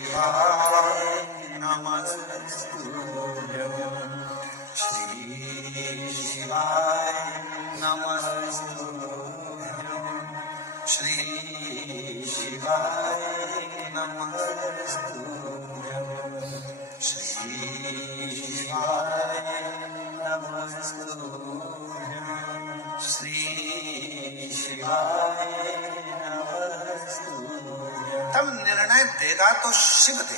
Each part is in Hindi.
शिवाय नमस्तुभ्यं श्री शिवाय नमस्तुभ्यं श्री शिवाय नमस्तुभ्यं श्री शिवाय नमस्तुभ्यं श्री शिवाय नमस्तुभ्यं। तब निर्णय देगा तो शिव दे।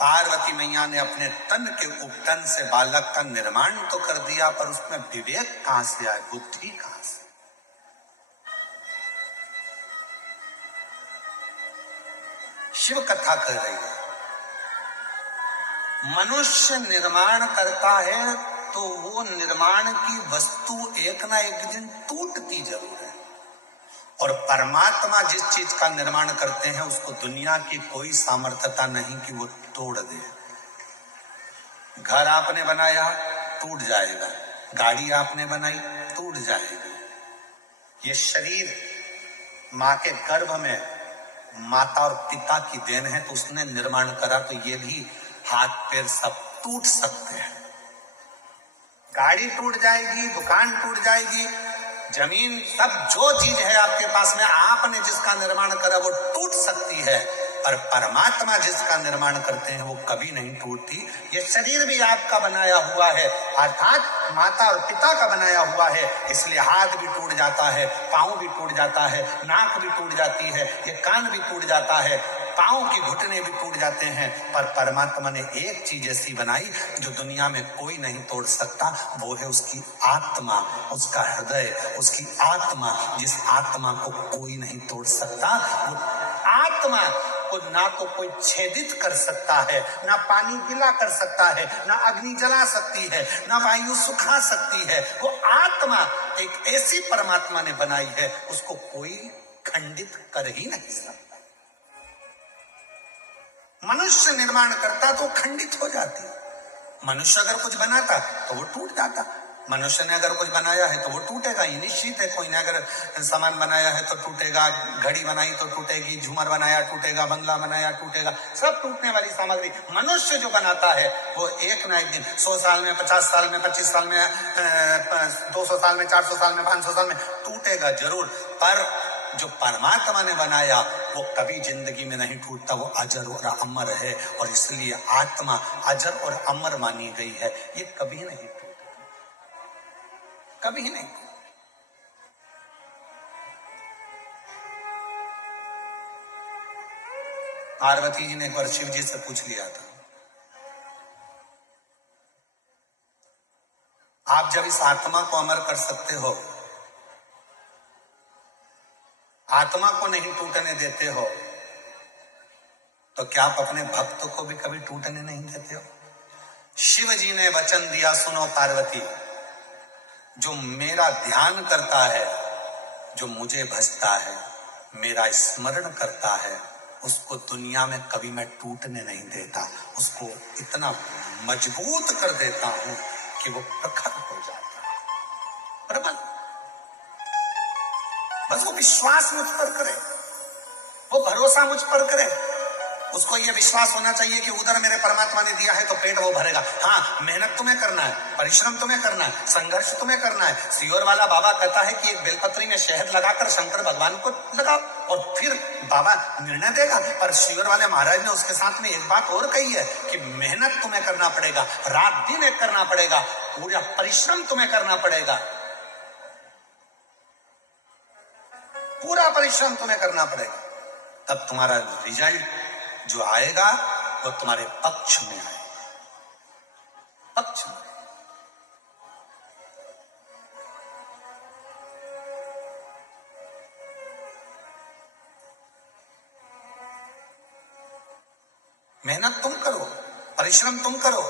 पार्वती मैया ने अपने तन के उपटन से बालक का निर्माण तो कर दिया, पर उसमें विवेक कहां से आए, बुद्धि कहां से? शिव कथा कह रही है, मनुष्य निर्माण करता है तो वो निर्माण की वस्तु एक ना एक दिन टूटती जरूर है, और परमात्मा जिस चीज का निर्माण करते हैं उसको दुनिया की कोई सामर्थ्यता नहीं कि वो तोड़ दे। घर आपने बनाया टूट जाएगा, गाड़ी आपने बनाई टूट जाएगी। ये शरीर मां के गर्भ में माता और पिता की देन है, तो उसने निर्माण करा, तो ये भी हाथ पैर सब टूट सकते हैं। गाड़ी टूट जाएगी, दुकान टूट जाएगी, जमीन, सब जो चीज है आपके पास में आपने जिसका निर्माण करा वो टूट सकती है, पर परमात्मा जिसका निर्माण करते हैं वो कभी नहीं टूटती। ये शरीर भी आपका बनाया हुआ है, अर्थात माता और पिता का बनाया हुआ है, इसलिए हाथ भी टूट जाता है, पांव भी टूट जाता है, नाक भी टूट जाती है, ये कान भी टूट जाता है, पांव की घुटने भी टूट जाते हैं, पर परमात्मा ने एक चीज ऐसी बनाई जो दुनिया में कोई नहीं तोड़ सकता, वो है उसकी आत्मा, उसका हृदय, उसकी आत्मा, जिस आत्मा को कोई नहीं तोड़ सकता। वो आत्मा को ना तो कोई छेदित कर सकता है, ना पानी गीला कर सकता है, ना अग्नि जला सकती है, ना वायु सुखा सकती है। वो आत्मा एक ऐसी परमात्मा ने बनाई है, उसको कोई खंडित कर ही नहीं सकता। मनुष्य निर्माण करता तो खंडित हो जाती, मनुष्य अगर कुछ बनाता तो वो टूट जाता। मनुष्य ने अगर कुछ बनाया है तो वो टूटेगा, ये निश्चित है। कोई ने अगर सामान बनाया है तो टूटेगा, घड़ी बनाई तो टूटेगी, झूमर बनाया टूटेगा, बंगला बनाया टूटेगा, सब टूटने वाली सामग्री। मनुष्य जो बनाता है वो एक ना एक दिन, 100 साल में, 50 साल में, 25 साल में, 200 साल में, 400 साल में, 500 साल में टूटेगा जरूर, पर जो परमात्मा ने बनाया वो कभी जिंदगी में नहीं टूटता, वो अजर और अमर है, और इसलिए आत्मा अजर और अमर मानी गई है। ये कभी नहीं टूटता, कभी नहीं। पार्वती जी ने एक बार शिव जी से पूछ लिया था, आप जब इस आत्मा को अमर कर सकते हो, आत्मा को नहीं टूटने देते हो, तो क्या आप अपने भक्त को भी कभी टूटने नहीं देते हो? शिव जी ने वचन दिया, सुनो पार्वती, जो मेरा ध्यान करता है, जो मुझे भजता है, मेरा स्मरण करता है, उसको दुनिया में कभी मैं टूटने नहीं देता, उसको इतना मजबूत कर देता हूं कि वो प्रखर हो जाता है, प्रबल। बस वो विश्वास मुझ पर करे, वो भरोसा मुझ पर करे, उसको ये विश्वास होना चाहिए कि उधर मेरे परमात्मा ने दिया है तो पेट वो भरेगा। हाँ, मेहनत तुम्हें करना है, परिश्रम तुम्हें करना है, संघर्ष तुम्हें करना है। सियोर वाला बाबा कहता है कि एक बेलपत्री में शहद लगाकर शंकर भगवान को लगाओ और फिर बाबा निर्णय देगा, पर सियोर वाले महाराज ने उसके साथ में एक बात और कही है कि मेहनत तुम्हें करना पड़ेगा, रात दिन एक करना पड़ेगा, पूरा परिश्रम तुम्हें करना पड़ेगा, पूरा परिश्रम तुम्हें करना पड़ेगा, तब तुम्हारा रिजल्ट जो आएगा वो तुम्हारे पक्ष में आएगा, पक्ष में। मेहनत तुम करो, परिश्रम तुम करो,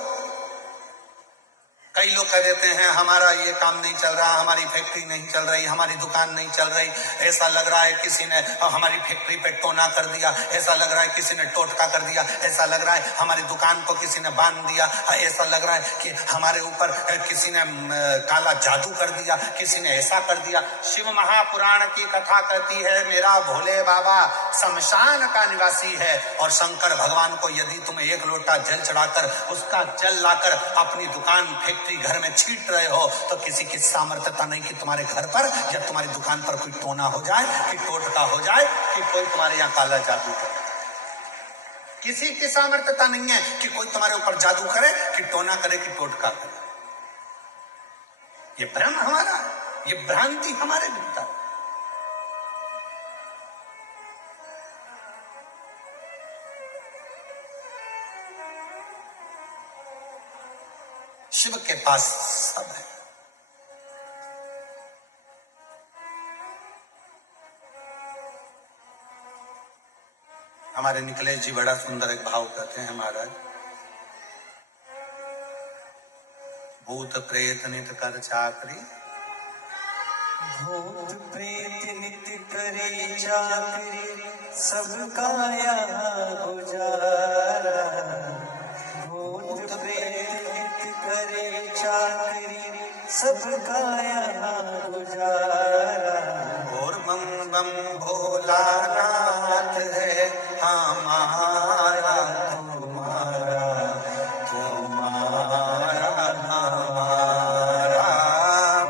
कई लोग कह देते हैं हमारा ये काम नहीं चल रहा, हमारी फैक्ट्री नहीं चल रही, हमारी दुकान नहीं चल रही, ऐसा लग रहा है किसी ने हमारी फैक्ट्री पे टोना कर दिया, ऐसा लग रहा है किसी ने टोटका कर दिया, ऐसा लग रहा है हमारी दुकान को किसी ने बांध दिया, ऐसा लग रहा है कि हमारे ऊपर किसी ने काला जादू कर दिया, किसी ने ऐसा कर दिया। शिव महापुराण की कथा कहती है मेरा भोले बाबा शमशान का निवासी है, और शंकर भगवान को यदि तुम एक लोटा जल चढ़ाकर उसका जल लाकर अपनी दुकान फैक्ट्री घर में छीट रहे हो तो किसी की सामर्थ्यता नहीं कि तुम्हारे घर पर या तुम्हारी दुकान पर कोई टोना हो जाए, कि टोटका हो जाए, कि कोई तुम्हारे यहाँ काला जादू करे। किसी की सामर्थ्यता नहीं है कि कोई तुम्हारे ऊपर जादू करे, कि टोना करे, कि टोटका करे। ये भ्रम हमारा, ये भ्रांति हमारे भीतर। शिव के पास सब है। हमारे निकलेश जी बड़ा सुंदर एक भाव कहते हैं महाराज, भूत प्रेत नित कर चाकरी, भूत प्रेत नित करे चाकरी, सब काया गुजारा। भूत प्रेत नित करे चाकरी, सब काया गुजारा। और बम बम भोलानाथ है हमारा तुम्हारा, तुम्हारा हमारा।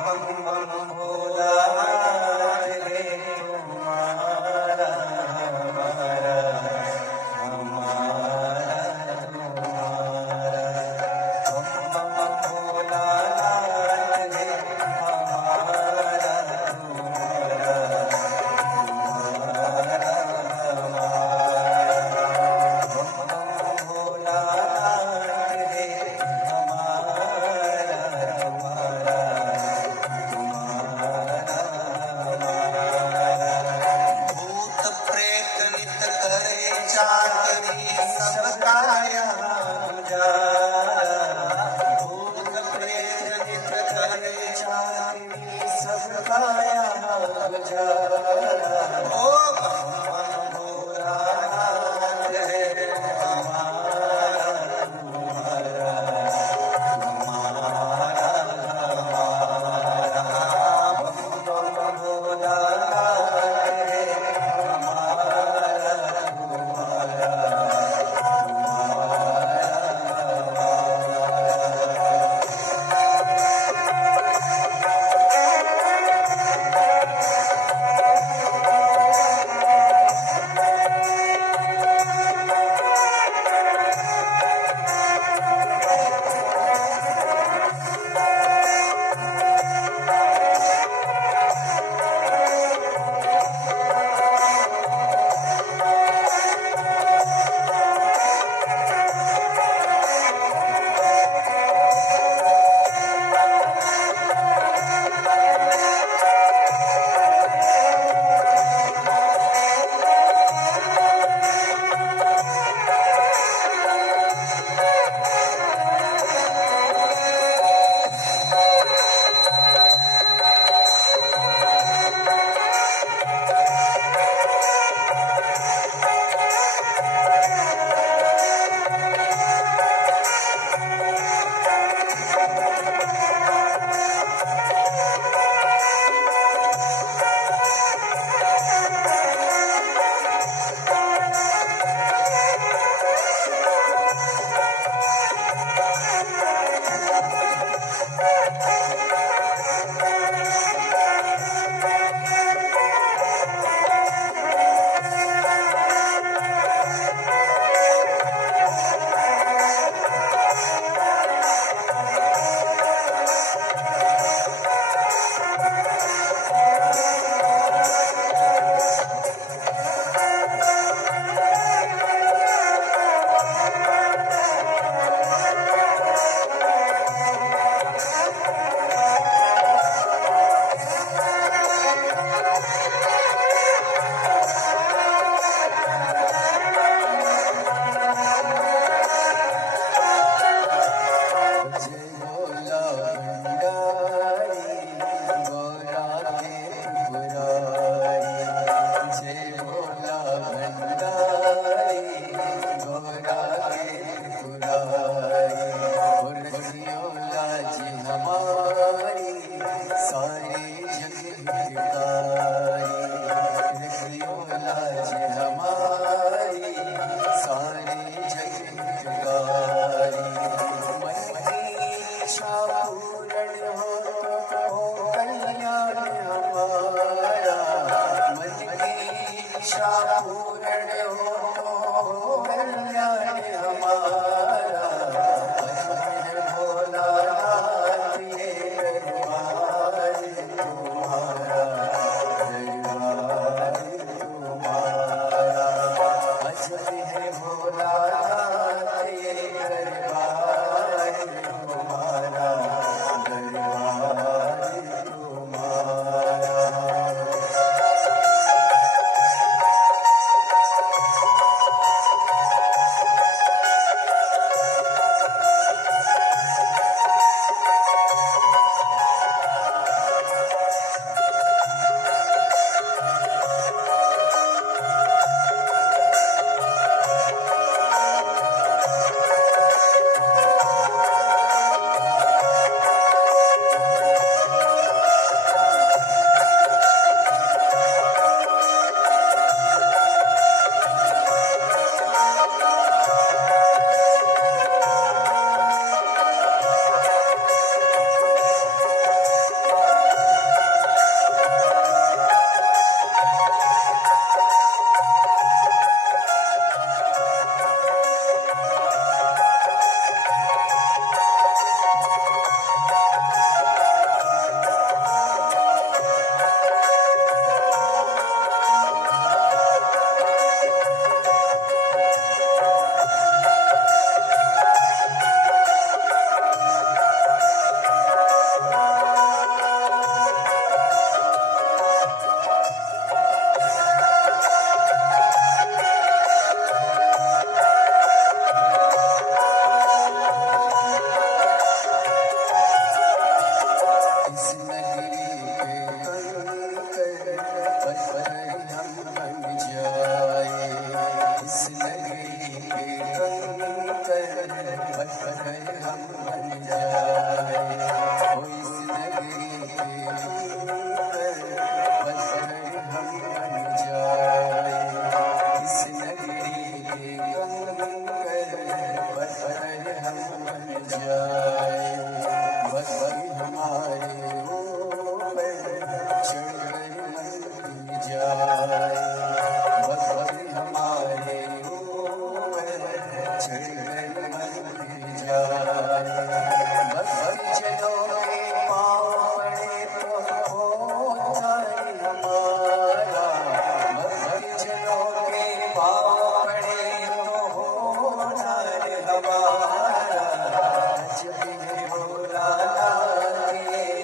बम बम भोलानाथ है तुम्हारा, हमारा, हमारा तुम्हारा। बम बम भोलानाथ है हमारा तुम्हारा, तुम्हारा हमारा। सारे जगतगारी। मन की इच्छा पूर्ण हो कल्याण हमारा। मन की इच्छा पूर्ण हो कल्याण हमारा। भोलानाथ ये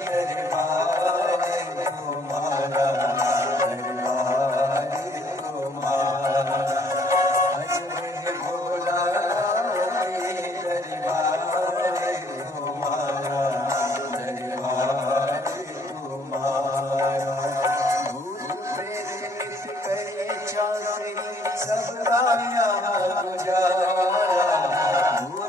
दरबार तुम्हारा, दरबार तुम्हारा। अजब है भोलानाथ ये दरबार तुम्हारा, दरबार तुम्हारा। सब गाया गुजारा।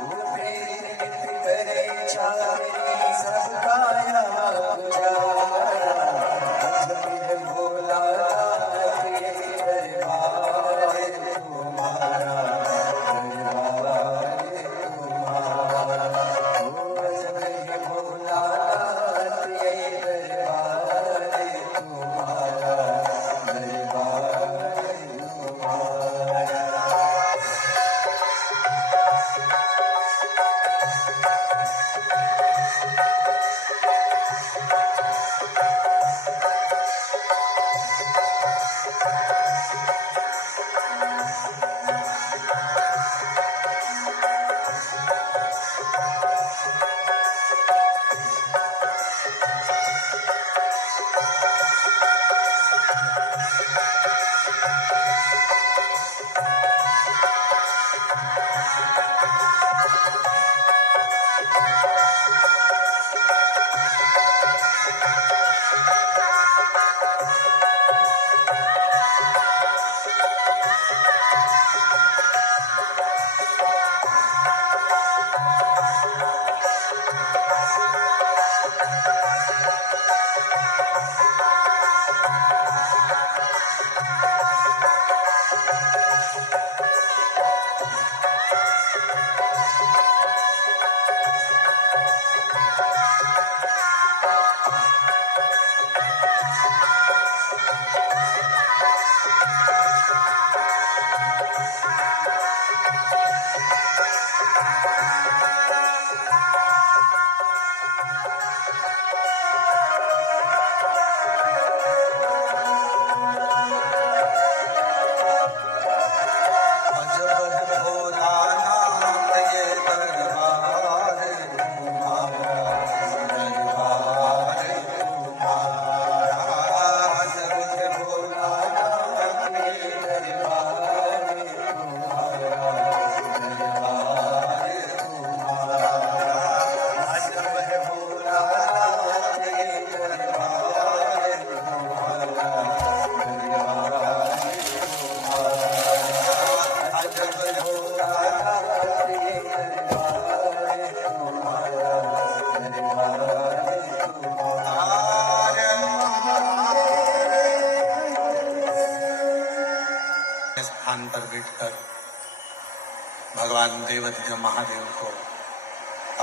भगवान देवाधिदेव महादेव को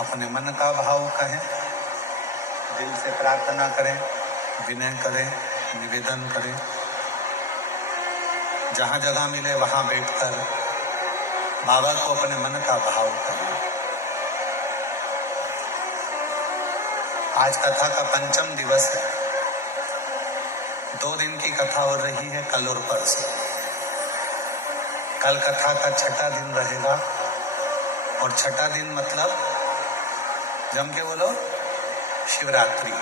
अपने मन का भाव कहें, दिल से प्रार्थना करें, विनय करें, निवेदन करें। जहाँ जगह मिले वहाँ बैठकर बाबा को अपने मन का भाव करें। आज कथा का पंचम दिवस है। 2 दिन की कथा हो रही है, कल और परसों। कल कथा का छठा दिन रहेगा और छठा दिन मतलब जम के बोलो शिवरात्रि।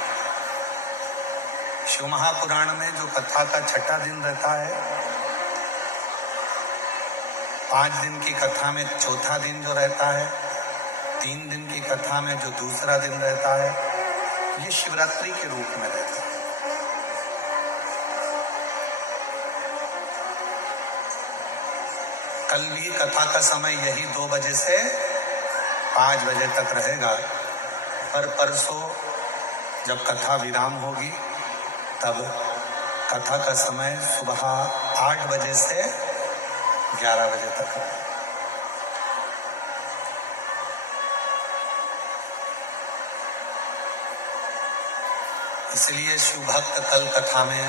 शिव महापुराण में जो कथा का छठा दिन रहता है, 5 दिन की कथा में चौथा दिन जो रहता है, 3 दिन की कथा में जो दूसरा दिन रहता है, ये शिवरात्रि के रूप में रहता है। कल भी कथा का समय यही 2 बजे से 5 बजे तक रहेगा, पर परसों जब कथा विराम होगी तब कथा का समय सुबह 8 बजे से 11 बजे तक है। इसलिए शिव भक्त कल कथा में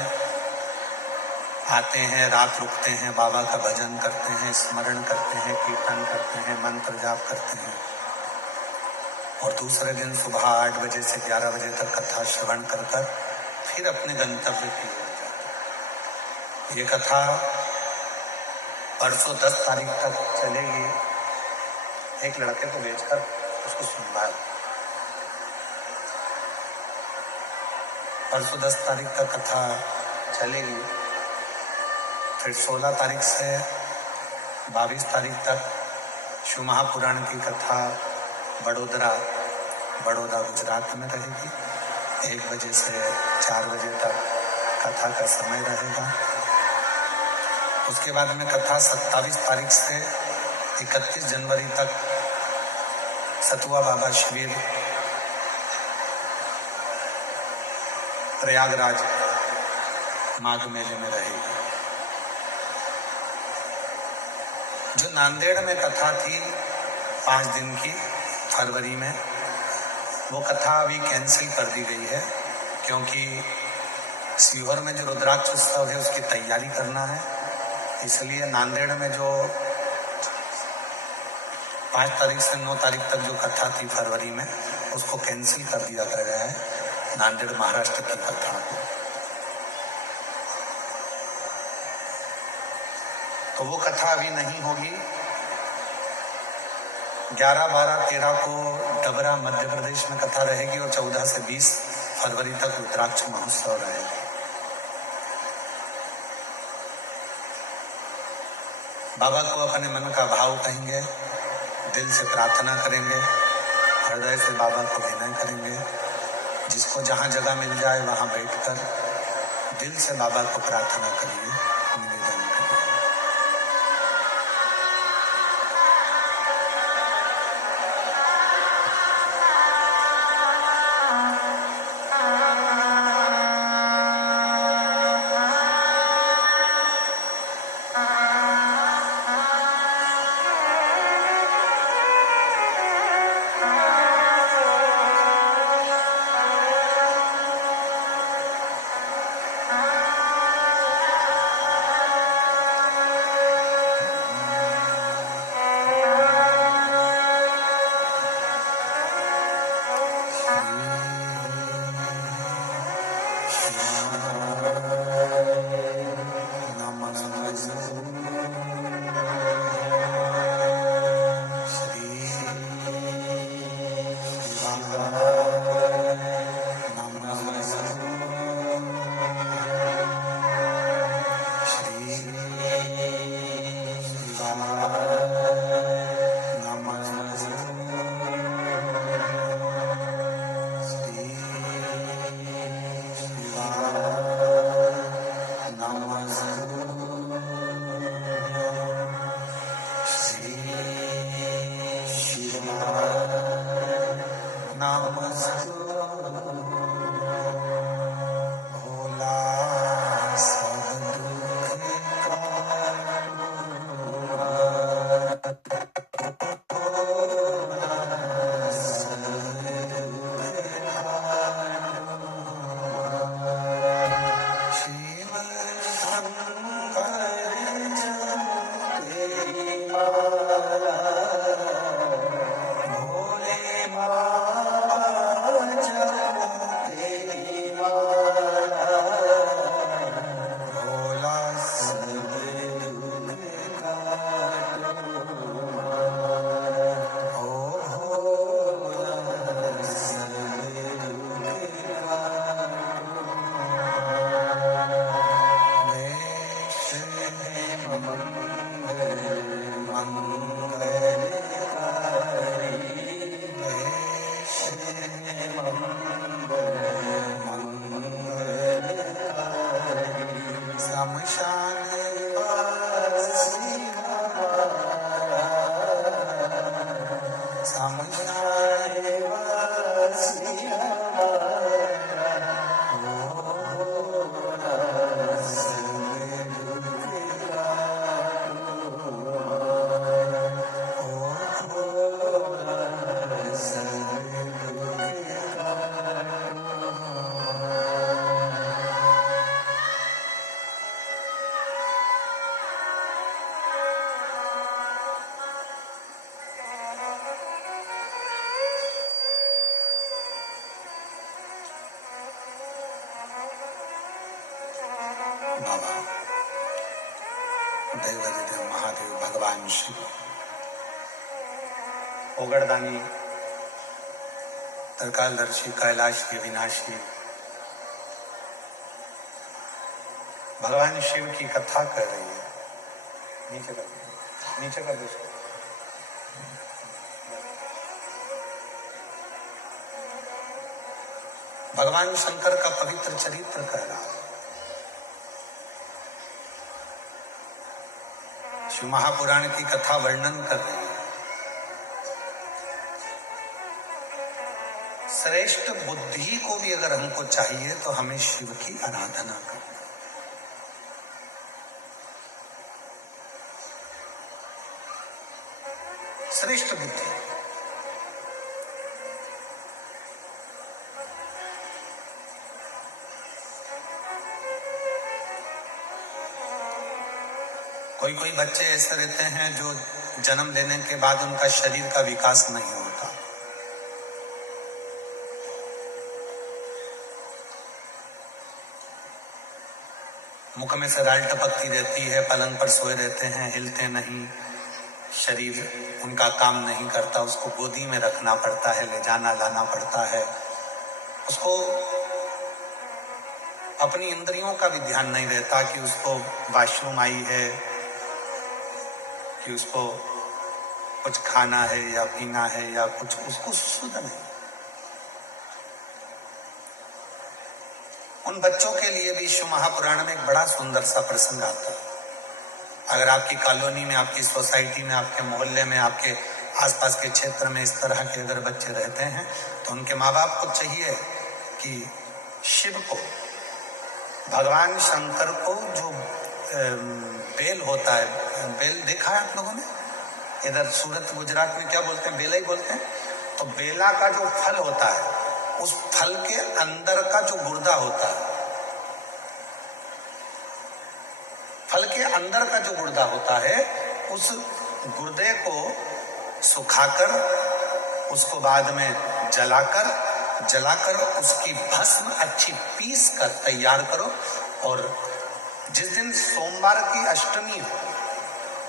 आते हैं, रात रुकते हैं, बाबा का भजन करते हैं, स्मरण करते हैं, कीर्तन करते हैं, मंत्र जाप करते हैं और दूसरे दिन सुबह 8 बजे से 11 बजे तक कथा श्रवण कर फिर अपने गंतव्य की ओर जाते हैं। ये कथा परसों 10 तारीख तक चलेगी। एक लड़के को भेजकर उसको सुनवाए। परसों 10 तारीख तक कथा चलेगी, फिर 16 तारीख से 22 तारीख तक शिव महापुराण की कथा बड़ोदरा गुजरात में रहेगी। 1 बजे से 4 बजे तक कथा का समय रहेगा। उसके बाद में कथा 27 तारीख से 31 जनवरी तक सतुआ बाबा शिविर प्रयागराज माघ मेले में रहेगी। जो नांदेड़ में कथा थी 5 दिन की फरवरी में, वो कथा अभी कैंसिल कर दी गई है, क्योंकि सीहोर में जो रुद्राक्ष उत्सव है उसकी तैयारी करना है। इसलिए नांदेड़ में जो 5 तारीख से 9 तारीख तक जो कथा थी फरवरी में, उसको कैंसिल कर दिया गया है, नांदेड़ महाराष्ट्र की कथा को। तो वो कथा अभी नहीं होगी। 11, 12, 13 को डबरा मध्य प्रदेश में कथा रहेगी और 14 से 20 फरवरी तक रुद्राक्ष महोत्सव रहेगा। बाबा को अपने मन का भाव कहेंगे, दिल से प्रार्थना करेंगे, हृदय से बाबा को विनय करेंगे। जिसको जहाँ जगह मिल जाए वहाँ बैठकर दिल से बाबा को प्रार्थना करिए, निवेदन करिए। बाबा देवाधिदेव महादेव भगवान शिव, ओगड़दानी, त्रिकालदर्शी, कैलाश के विनाशी भगवान शिव की कथा कर रही है। नीचे कर दो। भगवान शंकर का पवित्र चरित्र कह रहा है। शिव महापुराण की कथा वर्णन कर रही है। श्रेष्ठ बुद्धि को भी अगर हमको चाहिए तो हमें शिव की आराधना करना। श्रेष्ठ बुद्धि, कोई बच्चे ऐसे रहते हैं जो जन्म लेने के बाद उनका शरीर का विकास नहीं होता। मुख में से राल टपकती रहती है, पलंग पर सोए रहते हैं, हिलते नहीं, शरीर उनका काम नहीं करता, उसको गोदी में रखना पड़ता है, ले जाना लाना पड़ता है, उसको अपनी इंद्रियों का भी ध्यान नहीं रहता कि उसको वॉशरूम आई है, कि उसको कुछ खाना है या पीना है या कुछ, उसको सुध नहीं। उन बच्चों के लिए भी शिव महापुराण में एक बड़ा सुंदर सा प्रसंग आता है। अगर आपकी कॉलोनी में, आपकी सोसाइटी में, आपके मोहल्ले में, आपके आसपास के क्षेत्र में इस तरह के अगर बच्चे रहते हैं तो उनके माँ बाप को चाहिए कि शिव को, भगवान शंकर को, जो बेल होता है, बेल देखा है आप लोगों ने? इधर सूरत गुजरात में क्या बोलते हैं? बेला ही बोलते हैं। तो बेला का जो फल होता है, उस फल के अंदर का जो गुर्दा होता है, फल के अंदर का जो गुर्दा होता है, उस गुर्दे को सुखाकर, उसको बाद में जलाकर उसकी भस्म अच्छी पीस कर तैयार करो। और जिस दिन सोमवार की अष्टमी हो,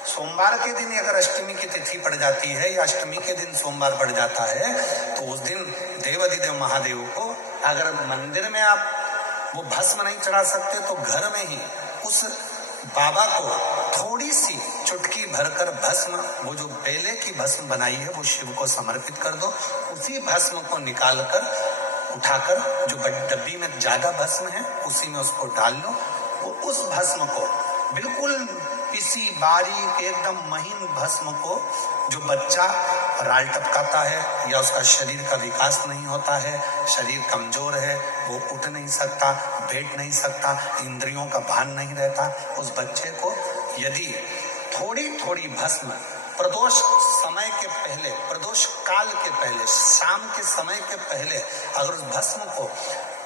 सोमवार के दिन अगर अष्टमी की तिथि पड़ जाती है या अष्टमी के दिन सोमवार पड़ जाता है, तो उस दिन देवाधिदेव महादेव को, अगर मंदिर में आप वो भस्म नहीं चढ़ा सकते तो घर में ही उस बाबा को थोड़ी सी चुटकी भरकर भस्म, वो जो बेले की भस्म बनाई है, वो शिव को समर्पित कर दो। उसी भस्म को निकालकर, उठाकर, जो डब्बी में ज्यादा भस्म है उसी में उसको डाल लो। वो उस भस्म को बिल्कुल पिसी बारीक एकदम महीन भस्म को, जो बच्चा राल टपकाता है या उसका शरीर का विकास नहीं होता है, शरीर कमजोर है, वो उठ नहीं सकता, बैठ नहीं सकता, इंद्रियों का भान नहीं रहता, उस बच्चे को यदि थोड़ी थोड़ी भस्म प्रदोष समय के पहले, प्रदोष काल के पहले, शाम के समय के पहले अगर उस भस्म को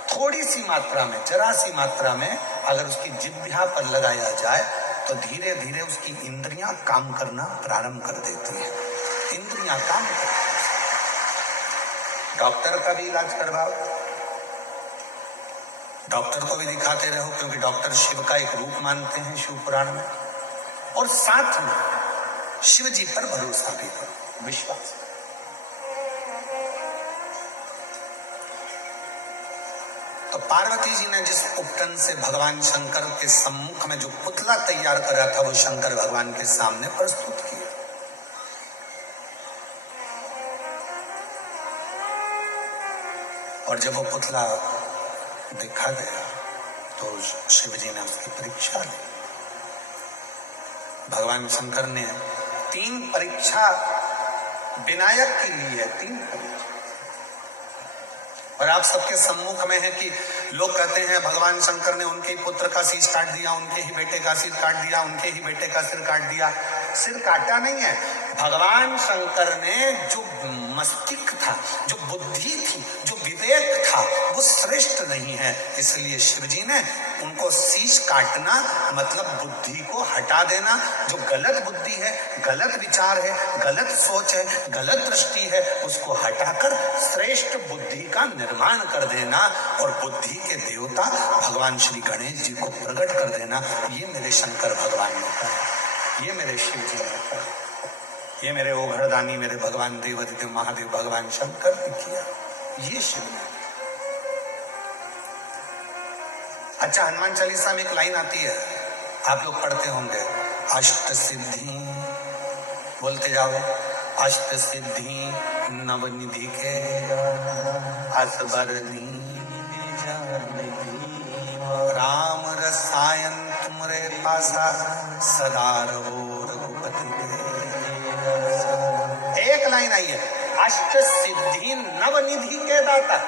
थोड़ी सी मात्रा में, जरा सी मात्रा में अगर उसकी जिह्वा पर लगाया जाए तो धीरे धीरे उसकी इंद्रियां काम करना प्रारंभ कर देती है। इंद्रियां काम करती है। डॉक्टर का भी इलाज करवाओ, डॉक्टर को भी दिखाते रहो, क्योंकि डॉक्टर शिव का एक रूप मानते हैं शिव पुराण में। और साथ में शिव जी पर भरोसा भी करो, विश्वास। तो पार्वती जी ने जिस उपटन से भगवान शंकर के सम्मुख में जो पुतला तैयार करा था, वो शंकर भगवान के सामने प्रस्तुत किया। और जब वो पुतला देखा गया तो शिव जी ने उसकी परीक्षा ली। भगवान शंकर ने 3 परीक्षा विनायक की ली है, 3 परीक्षा। और आप सबके सम्मुख में है कि लोग कहते हैं भगवान शंकर ने उनके ही पुत्र का शीश काट दिया, उनके ही बेटे का सिर काट दिया, उनके ही बेटे का सिर काट दिया। सिर काटा नहीं है। भगवान शंकर ने जो मस्तिष्क था, जो बुद्धि थी, जो विवेक था, वो श्रेष्ठ नहीं है, इसलिए शिव जी ने उनको शीश काटना मतलब बुद्धि को हटा देना। जो गलत बुद्धि है, गलत विचार है, गलत सोच है, गलत दृष्टि है, उसको हटाकर श्रेष्ठ बुद्धि का निर्माण कर देना और बुद्धि के देवता भगवान श्री गणेश जी को प्रकट कर देना। ये मेरे शंकर भगवान ने कहा, ये मेरे शिव जी ने कहा, ये मेरे ओघरदानी, मेरे भगवान देवादिदेव महादेव भगवान शंकर ने किया, ये शिव ने। अच्छा, हनुमान चालीसा में एक लाइन आती है, आप लोग पढ़ते होंगे, अष्ट सिद्धि, बोलते जाओ, अष्ट सिद्धि नवनिधि के असबर राम रसायन तुमरे पासा सदा रहो रघुपति के। एक लाइन आई है, अष्ट सिद्धि नवनिधि के दाता।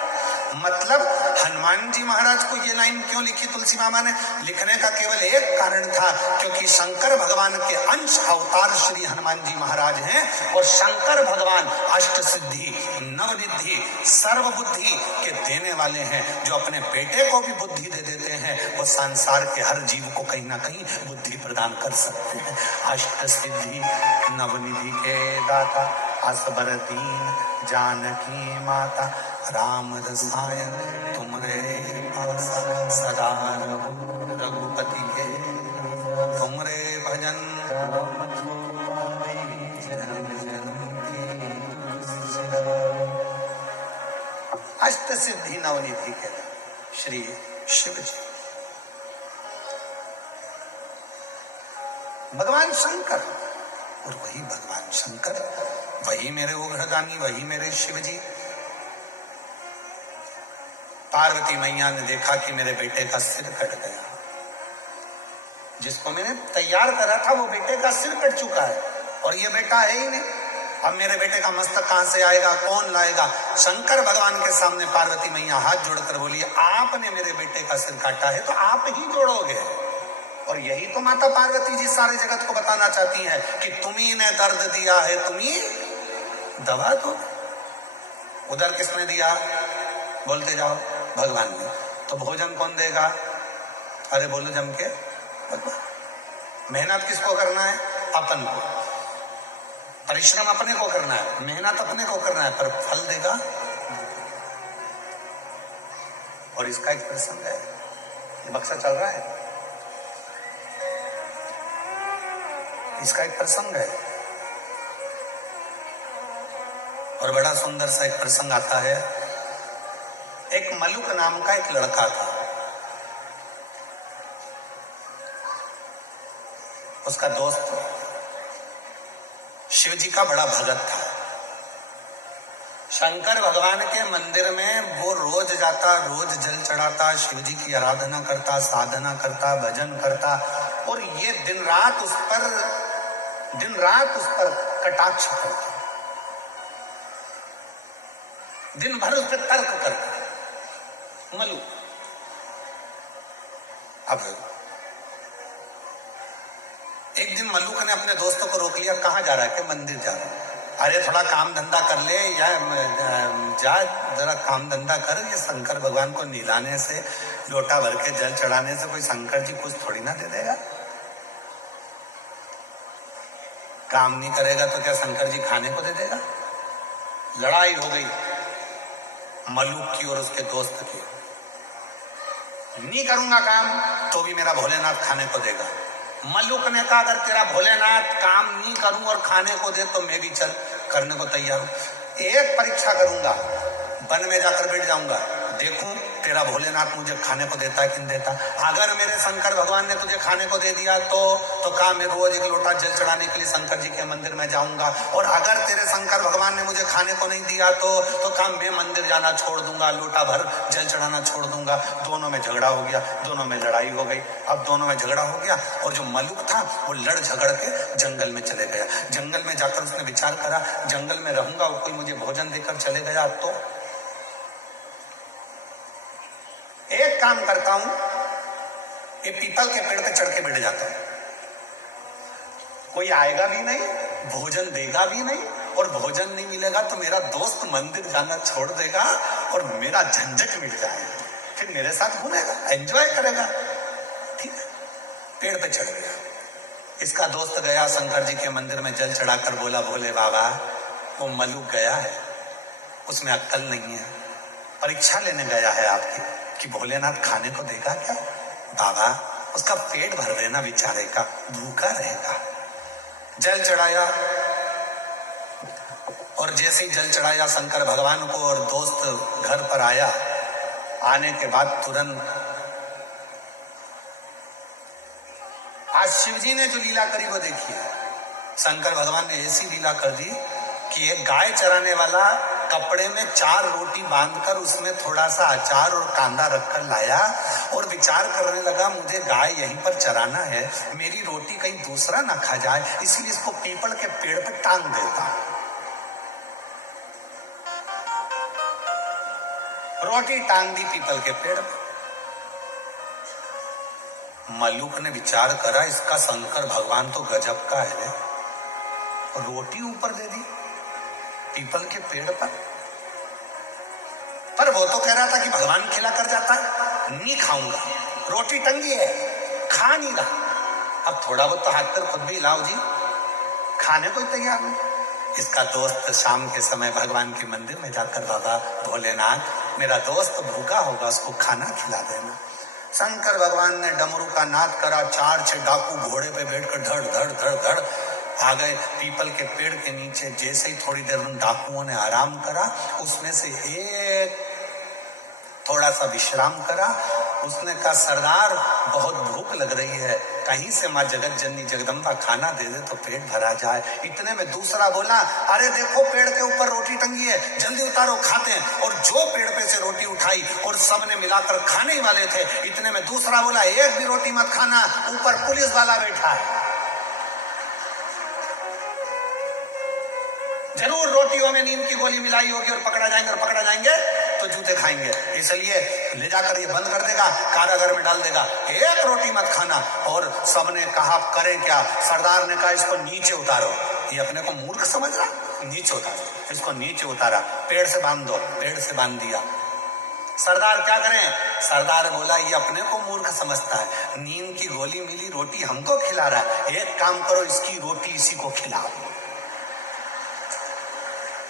मतलब हनुमान जी महाराज को ये लाइन क्यों लिखी तुलसी मामा ने? लिखने का केवल एक कारण था, क्योंकि शंकर भगवान के अंश अवतार श्री हनुमान जी महाराज हैं और शंकर भगवान अष्ट सिद्धि नवनिधि सर्वबुद्धि के देने वाले हैं। जो अपने बेटे को भी बुद्धि दे देते हैं, वो संसार के हर जीव को कहीं ना कहीं बुद्धि प्रदान कर सकते हैं। अष्ट सिद्धि नवनिधि के दाता असबर दीन जानकी माता राम रसायन तुमरे पासा सदा रहो रघुपति के तुमरे भजन अष्ट सिद्धि नवनिधि के श्री शिव जी भगवान शंकर। और वही भगवान शंकर, वही मेरे उग्रदानी, वही मेरे शिव जी। पार्वती मैया ने देखा कि मेरे बेटे का सिर कट गया, जिसको मैंने तैयार करा था वो बेटे का सिर कट चुका है और ये बेटा है ही नहीं। अब मेरे बेटे का मस्तक कहां से आएगा, कौन लाएगा? शंकर भगवान के सामने पार्वती मैया हाथ जोड़कर बोली, आपने मेरे बेटे का सिर काटा है तो आप ही जोड़ोगे। और यही तो माता पार्वती जी सारे जगत को बताना चाहती है कि तुम्ही ने दर्द दिया है, तुम्ही दवा दो। उधर किसने दिया? बोलते जाओ, भगवान ने। तो भोजन कौन देगा? अरे बोलो जम के, भगवान। मेहनत किसको करना है? अपन को। परिश्रम अपने को करना है, मेहनत अपने को करना है, पर फल देगा। और इसका एक प्रसंग है, ये बक्सा चल रहा है, इसका एक प्रसंग है और बड़ा सुंदर सा एक प्रसंग आता है। एक मलुक नाम का एक लड़का था, उसका दोस्त शिव जी का बड़ा भगत था। शंकर भगवान के मंदिर में वो रोज जाता, रोज जल चढ़ाता, शिव जी की आराधना करता, साधना करता, भजन करता और ये दिन रात उस पर कटाक्ष करता, दिन भर उस पर तर्क करता मलू। अब एक दिन मल्लुक ने अपने दोस्तों को रोक लिया, कहाँ जा रहा है? कि मंदिर जा रहा है। अरे थोड़ा काम धंधा कर ले, या जा जरा काम धंधा कर। ये शंकर भगवान को नीलाने से, लोटा भर के जल चढ़ाने से कोई शंकर जी कुछ थोड़ी ना दे देगा। काम नहीं करेगा तो क्या शंकर जी खाने को दे देगा? लड़ाई हो गई मल्लुक की और उसके दोस्त की। नहीं करूंगा काम तो भी मेरा भोलेनाथ खाने को देगा। मल्लुक ने कहा, अगर तेरा भोलेनाथ काम नहीं करूं और खाने को दे तो मैं भी चल करने को तैयार हूं। एक परीक्षा करूंगा, वन में जाकर बैठ जाऊंगा, देखूं तेरा भोलेनाथ मुझे खाने को देता है कि नहीं देता। अगर मेरे शंकर भगवान ने तुझे खाने को दे दिया तो काम मैं रोज एक लोटा जल चढ़ाने के लिए शंकर जी के मंदिर में जाऊंगा। और अगर तेरे शंकर भगवान ने मुझे खाने को नहीं दिया तो काम मैं मंदिर जाना छोड़ दूंगा, लोटा भर जल चढ़ाना छोड़ दूंगा। दोनों में झगड़ा हो गया, दोनों में लड़ाई हो गई। अब दोनों में झगड़ा हो गया और जो मलुक था वो लड़ झगड़ के जंगल में चले गया। जंगल में जाकर उसने विचार करा, जंगल में रहूंगा और कोई मुझे भोजन देकर चले गया तो एक काम करता हूं, ये पीपल के पेड़ पे चढ़ के बैठ जाता हूं। कोई आएगा भी नहीं, भोजन देगा भी नहीं, और भोजन नहीं मिलेगा तो मेरा दोस्त मंदिर जाना छोड़ देगा और मेरा झंझट मिट जाएगा, फिर मेरे साथ घूमेगा, एंजॉय करेगा। ठीक है, पेड़ पे चढ़ गया। इसका दोस्त गया शंकर जी के मंदिर में जल चढ़ाकर बोला, भोले बाबा वो मलुक गया है, उसमें अक्ल नहीं है, परीक्षा लेने गया है आपकी कि भोलेनाथ खाने को देगा क्या। बाबा उसका पेट भर देना, बेचारे का भूखा रहेगा। जल चढ़ाया, और जैसे ही जल चढ़ाया शंकर भगवान को और दोस्त घर पर आया, आने के बाद तुरंत आज शिव जी ने जो लीला करी वो देखिए। शंकर भगवान ने ऐसी लीला कर दी कि एक गाय चराने वाला कपड़े में 4 रोटी बांधकर उसमें थोड़ा सा अचार और कांदा रखकर लाया और विचार करने लगा, मुझे गाय यहीं पर चराना है, मेरी रोटी कहीं दूसरा ना खा जाए, इसलिए इसको पीपल के पेड़ पर टांग देता। रोटी टांग दी पीपल के पेड़ पर। मल्लुक ने विचार करा, इसका शंकर भगवान तो गजब का है, रोटी ऊपर दे दी पीपल के पेड़ पर वो तो कह रहा था कि भगवान खिला कर जाता है, नहीं खाऊंगा, रोटी टंगी है, खा नहीं रहा। अब थोड़ा बहुत तो हाथ कर खुद भी लाओ जी, खाने को ही तैयार नहीं। इसका दोस्त शाम के समय भगवान के मंदिर में जाकर, बाबा भोलेनाथ मेरा दोस्त भूखा होगा, उसको खाना खिला देना। शंकर भगवान ने डमरू का नाद करा, 4-6 डाकू घोड़े पे बैठकर धड़ धड़ धड़ धड़ आ गए पीपल के पेड़ के नीचे। जैसे ही थोड़ी देर उन डाकुओं ने आराम करा, उसमें से एक थोड़ा सा विश्राम करा। उसने कहा, सरदार बहुत भूख लग रही है, कहीं से माँ जगत जननी जगदम्बा खाना दे दे तो पेट भरा जाए। इतने में दूसरा बोला, अरे देखो पेड़ के ऊपर रोटी टंगी है, जल्दी उतारो खाते हैं। और जो पेड़ पे से रोटी उठाई और सबने मिलाकर खाने ही वाले थे, इतने में दूसरा बोला, एक भी रोटी मत खाना, ऊपर पुलिस वाला बैठा है, जरूर रोटियों में नीम की गोली मिलाई होगी और पकड़ा जाएंगे तो जूते खाएंगे, इसलिए ले जाकर ये बंद कर देगा, कारागार में डाल देगा, एक रोटी मत खाना। और सबने कहा करें क्या। सरदार ने कहा, इसको नीचे उतारो। ये अपने को मूर्ख समझ रहा, नीचे उतारो, इसको नीचे उतारा, पेड़ से बांध दो, पेड़ से बांध दिया। सरदार क्या करें। सरदार बोला, ये अपने को मूर्ख समझता है, नीम की गोली मिली, रोटी हमको खिला रहा है, एक काम करो, इसकी रोटी इसी को खिलाओ।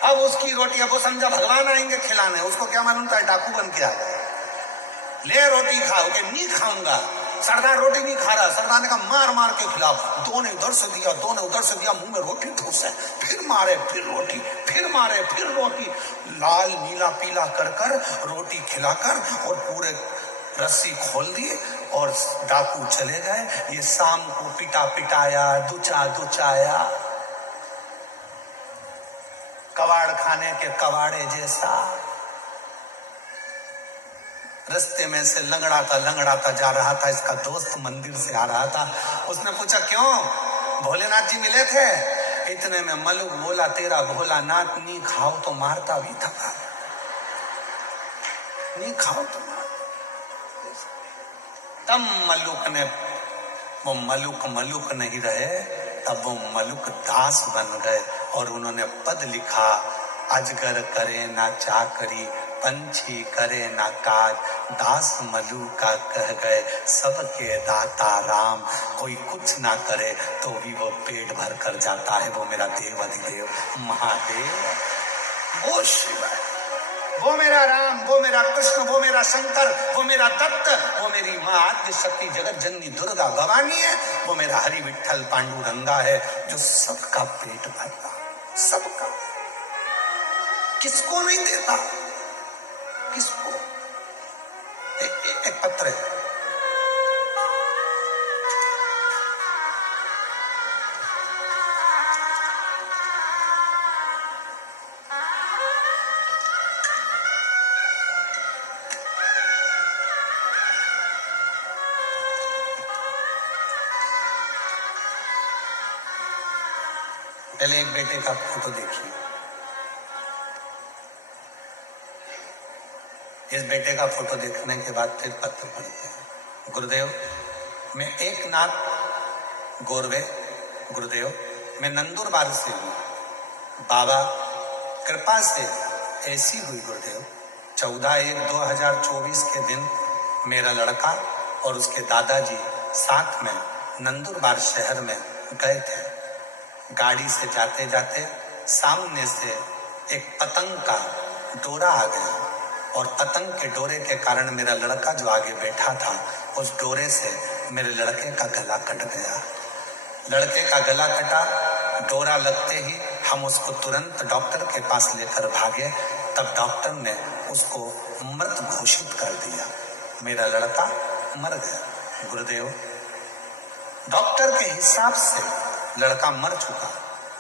अब उसकी रोटी, अब वो समझा भगवान आएंगे खिलाने, उसको क्या मालूम था डाकू बन के आ गए। ले रोटी खाओ, के नहीं खाऊंगा। सरदार रोटी नहीं खा रहा। सरदार ने कहा, मार मार के खिलाओ। दो ने उधर से दिया, दो ने उधर से दिया, मुंह में रोटी ठूस है, फिर मारे फिर रोटी, फिर मारे फिर रोटी, लाल नीला पीला कर कर रोटी खिलाकर और पूरे रस्सी खोल दिए और डाकू चले गए। ये शाम को पिटा पिटाया, दुचाया, कबाड़ खाने के कबाड़े जैसा। रास्ते में से लंगड़ाता जा रहा था। इसका दोस्त मंदिर से आ रहा था। उसने पूछा, क्यों भोलेनाथ जी मिले थे। इतने में मलुक बोला, तेरा भोलानाथ नहीं खाओ तो मारता भी था, नहीं खाओ तो मारता। तब मलुक ने, वो मलुक नहीं रहे, तब वो मलुक दास बन गए और उन्होंने पद लिखा, अजगर करे ना चाकरी, पंछी करे ना काज, दास मलु का कह गए, सबके दाता राम। कोई कुछ ना करे तो भी वो पेट भर कर जाता है, वो मेरा देव अधिदेव महादेव, वो शिव है, वो मेरा राम, वो मेरा कृष्ण, वो मेरा शंकर, वो मेरा दत्त, वो मेरी माँ आद्य शक्ति जगत जननी दुर्गा भवानी है, वो मेरा हरि विठल पांडुरंगा है, जो सबका पेट भरता, सबका। किसको नहीं देता, किसको। एक पत्र है, पहले एक बेटे का फोटो देखिए। इस बेटे का फोटो देखने के बाद फिर पत्र पढ़ते हैं। गुरुदेव, मैं एक नाथ गोरवे गुरुदेव मैं नंदुरबार से हूँ, बाबा कृपा से ऐसी हुई गुरुदेव 14/1/2024 के दिन मेरा लड़का और उसके दादाजी साथ में नंदुरबार शहर में गए थे। गाड़ी से जाते जाते सामने से एक पतंग का डोरा आ गया और पतंग के डोरे के कारण मेरा लड़का जो आगे बैठा था उस डोरे से मेरे लड़के का गला कट गया। लड़के का गला कटा, डोरा लगते ही हम उसको तुरंत डॉक्टर के पास लेकर भागे। तब डॉक्टर ने उसको मृत घोषित कर दिया। मेरा लड़का मर गया। गुरुदेव डॉक्टर के हिसाब से लड़का मर चुका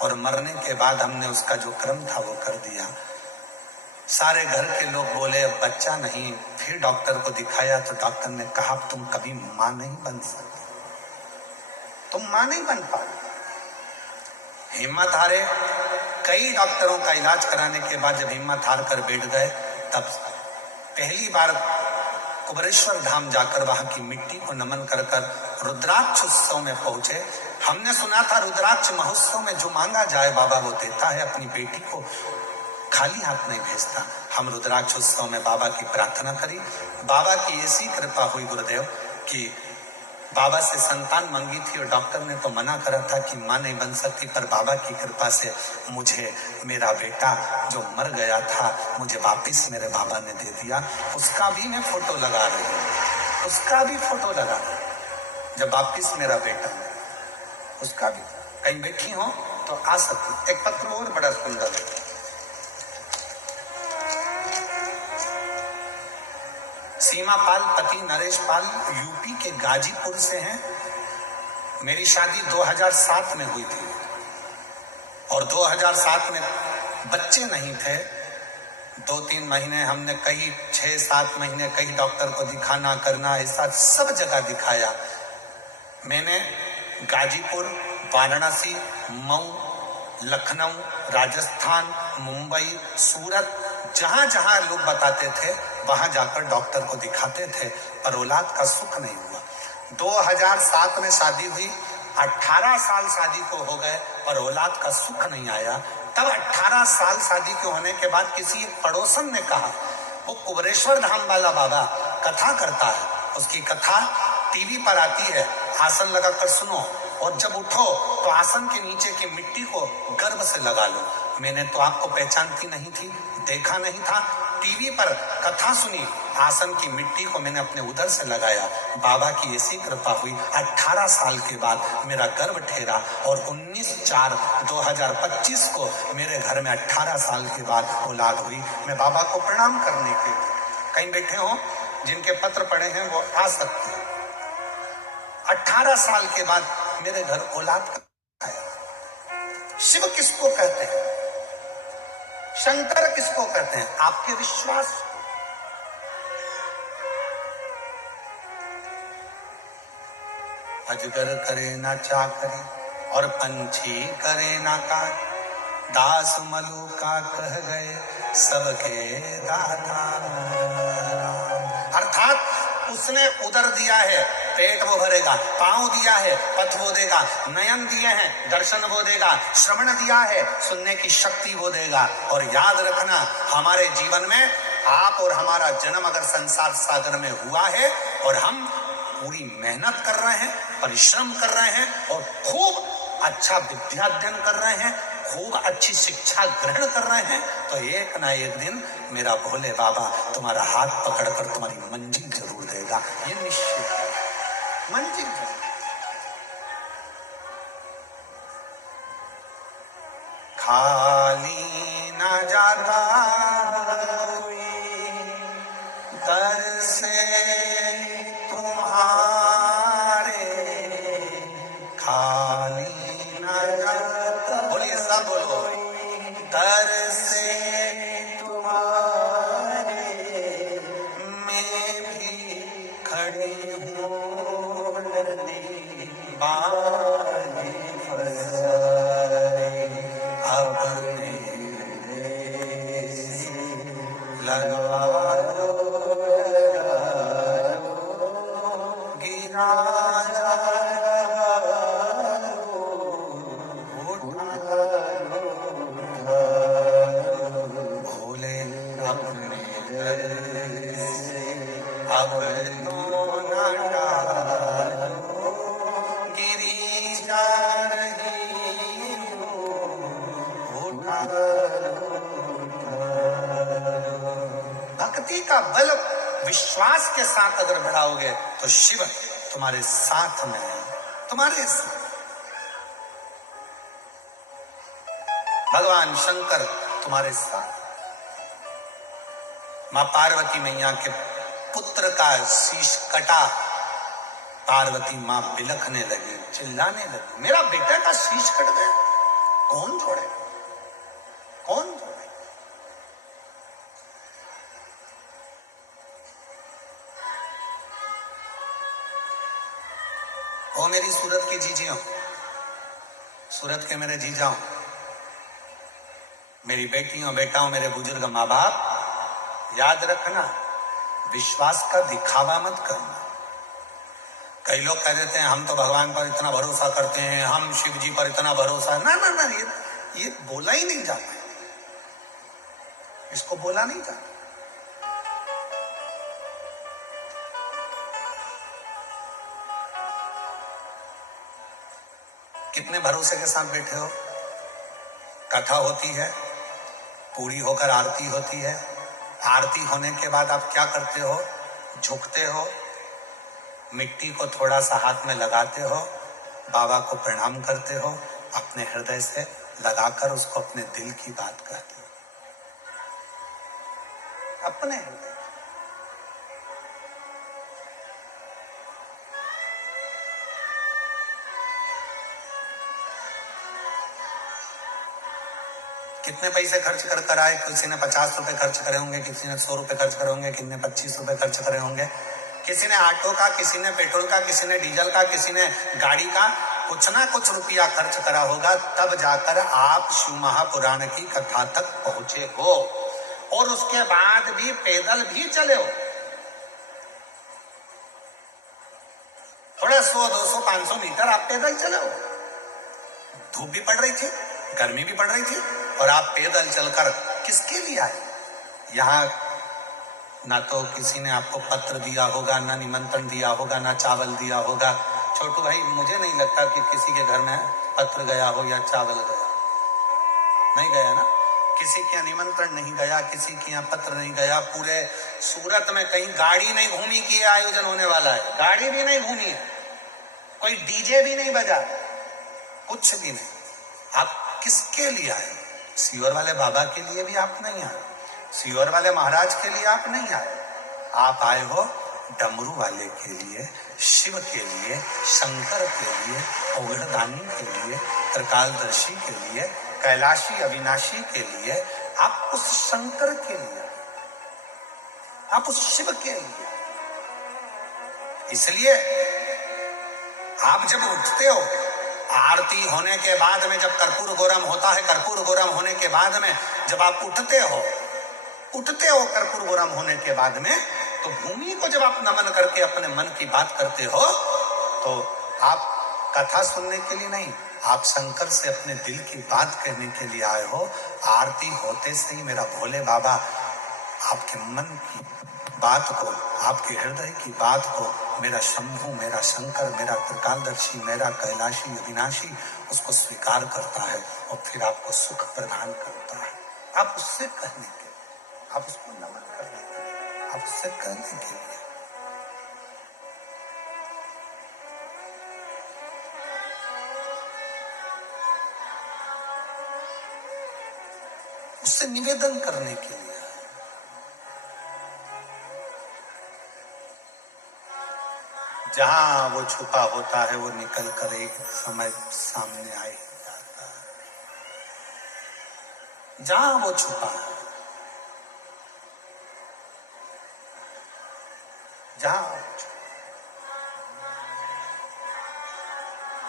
और मरने के बाद हमने उसका जो क्रम था वो कर दिया। सारे घर के लोग बोले अब बच्चा नहीं। फिर डॉक्टर को दिखाया तो डॉक्टर ने कहा तुम कभी मां नहीं बन सकते, तुम मां नहीं बन पाओ। हिम्मत हारे। कई डॉक्टरों का इलाज कराने के बाद जब हिम्मत हार कर बैठ गए तब पहली बार कुबरेश्वर धाम जाकर वहां की मिट्टी को नमन कर कर रुद्राक्ष उत्सव में पहुंचे। हमने सुना था रुद्राक्ष महोत्सव में जो मांगा जाए बाबा वो देता है, अपनी बेटी को खाली हाथ नहीं भेजता। हम रुद्राक्ष उत्सव में बाबा की प्रार्थना करी। बाबा की ऐसी कृपा हुई गुरुदेव कि बाबा से संतान मांगी थी और डॉक्टर ने तो मना करा था कि मां नहीं बन सकती, पर बाबा की कृपा से मुझे मेरा बेटा जो मर गया था मुझे वापिस मेरे बाबा ने दे दिया। उसका भी मैं फोटो लगा रही हूँ, उसका भी फोटो लगा रही हूँ। जब वापिस मेरा बेटा उसका भी कहीं बैठी हो तो आ सकती। एक पत्र और बड़ा सुंदर है। सीमा पाल पति नरेश पाल यूपी के गाजीपुर से हैं। मेरी शादी 2007 में हुई थी और 2007 में बच्चे नहीं थे। 2-3 महीने हमने कई 6-7 महीने कई डॉक्टर को दिखाना करना ऐसा सब जगह दिखाया। मैंने गाजीपुर, वाराणसी, मऊ, लखनऊ, राजस्थान, मुंबई, सूरत जहां जहां लोग बताते थे वहां जाकर डॉक्टर को दिखाते थे, पर औलाद का सुख नहीं हुआ। 2007 में शादी हुई, 18 साल शादी को हो गए पर औलाद का सुख नहीं आया। तब 18 साल शादी के होने के बाद किसी एक पड़ोसन ने कहा वो कुबरेश्वर धाम वाला बाबा कथा करता है, उसकी कथा टीवी पर आती है, आसन लगाकर सुनो और जब उठो तो आसन के नीचे की मिट्टी को गर्भ से लगा लो। मैंने तो आपको पहचानती नहीं थी, देखा नहीं था, टीवी पर कथा सुनी, आसन की मिट्टी को मैंने अपने उदर से लगाया। बाबा की ऐसी कृपा हुई, 18 साल के बाद मेरा गर्भ ठहरा और 19/4/2025 को मेरे घर में 18 साल के बाद औलाद हुई। मैं बाबा को प्रणाम करने के लिए कहीं बैठे हो, जिनके पत्र पड़े हैं वो आ सकते हैं। 18 साल के बाद मेरे घर औलाद का आया। शिव किसको कहते हैं, शंकर किसको कहते हैं? आपके विश्वास। अजगर करे ना चाकरी और पंछी करे ना कार, दास मलूका कह गए सबके दाता। अर्थात उसने उदर दिया है, पेट वो भरेगा, पांव दिया है, पथ वो देगा, नयन दिए हैं, दर्शन वो देगा, श्रवण दिया है, सुनने की शक्ति वो देगा। और याद रखना, हमारे जीवन में आप और हमारा जन्म अगर संसार सागर में हुआ है और हम पूरी मेहनत कर रहे हैं, परिश्रम कर रहे हैं और खूब अच्छा विद्याध्ययन कर रहे हैं, खूब अच्छी शिक्षा ग्रहण कर रहे हैं, तो एक ना एक दिन मेरा भोले बाबा तुम्हारा हाथ पकड़कर तुम्हारी मंजिल जरूर देगा। ये निश्चित है, मंजिल जरूर। खाली न जाता दर से तुम्हारे, खाली न जाता, बोलिए सब बोलो, दर से तुम्हारे मैं भी खड़ी हूँ नदी बानी फसाए, अपने लगवा दो गिरा अब तो न टालो, गिरी जा रही हूँ, उठा भक्ति का बल विश्वास के साथ अगर बढ़ाओगे तो शिव तुम्हारे साथ में है, तुम्हारे साथ। भगवान शंकर तुम्हारे साथ। मां पार्वती मैया के पुत्र का शीश कटा, पार्वती मां बिलखने लगी, चिल्लाने लगी, मेरा बेटा का शीश कट गया, कौन छोड़े, कौन छोड़े। ओ मेरी सूरत की जीजियों, सूरत के मेरे जीजाओं, मेरी बेटियों बेटाओं, मेरे बुजुर्ग माँ बाप, याद रखना विश्वास का दिखावा मत करना। कई लोग कह देते हैं हम तो भगवान पर इतना भरोसा करते हैं, हम शिव जी पर इतना भरोसा, ना ना ना, ये बोला ही नहीं जाता, इसको बोला नहीं जाता। कितने भरोसे के साथ बैठे हो, कथा होती है, पूरी होकर आरती होती है, आरती होने के बाद आप क्या करते हो, झुकते हो, मिट्टी को थोड़ा सा हाथ में लगाते हो, बाबा को प्रणाम करते हो, अपने हृदय से लगाकर उसको अपने दिल की बात कहते हो, अपने हृदय। कितने पैसे खर्च कर कर आए, किसी ने 50 रुपए खर्च करे होंगे, किसी ने 100 रुपए खर्च करे होंगे, किसी ने 25 रुपए खर्च करे होंगे, किसी ने ऑटो का, किसी ने पेट्रोल का, किसी ने डीजल का, किसी ने गाड़ी का, कुछ ना कुछ रुपया खर्च करा होगा, तब जाकर आप शिव महापुराण की कथा तक पहुंचे हो, और उसके बाद भी पैदल भी चले हो। थोड़ा 100, 200, 500 मीटर आप पैदल चले हो। धूप भी पड़ रही थी, गर्मी भी पड़ रही थी, और आप पैदल चलकर किसके लिए आए? यहाँ ना तो किसी ने आपको पत्र दिया होगा, ना निमंत्रण दिया होगा, ना चावल दिया होगा। छोटू भाई, मुझे नहीं लगता कि किसी के घर में पत्र गया हो या चावल गया, नहीं गया ना, किसी के निमंत्रण नहीं गया, किसी के यहाँ पत्र नहीं गया। पूरे सूरत में कहीं गाड़ी नहीं घूमी कि आयोजन होने वाला है, गाड़ी भी नहीं घूमी है, कोई डीजे भी नहीं बजा, कुछ भी नहीं। आप किसके लिए आए? सीवर वाले बाबा के लिए भी आप नहीं आए, सीवर वाले महाराज के लिए आप नहीं आए, आप आए हो डमरू वाले के लिए, शिव के लिए, शंकर के लिए, औगड़दानी के लिए, त्रिकालदर्शी के लिए, कैलाशी अविनाशी के लिए, आप उस शंकर के लिए, आप उस शिव के लिए। इसलिए आप जब उठते हो, आरती होने के बाद में जब कर्पूर गौरम होता है, कर्पूर गौरम होने के बाद में जब आप उठते हो कर्पूर गौरम होने के बाद में, तो भूमि को जब आप नमन करके अपने मन की बात करते हो, तो आप कथा सुनने के लिए नहीं, आप शंकर से अपने दिल की बात कहने के लिए आए हो। आरती होते से ही मेरा भोले बाबा आपके मन की बात को, आपके हृदय की बात को, मेरा शंभु, मेरा शंकर, मेरा त्रिकालदर्शी, मेरा कैलाशी अविनाशी, उसको स्वीकार करता है और फिर आपको सुख प्रदान करता है। आप उससे कहने के, आप उसको नमन करने के, आप उससे कहने के लिए, उससे निवेदन करने के लिए। जहां वो छुपा होता है वो निकल कर एक समय सामने आ ही जाता है। जहां वो छुपा है, जहां वो छुपा,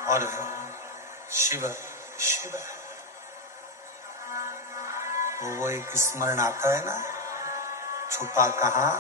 और शिव शिव है, वो एक स्मरण आता है ना, छुपा कहां,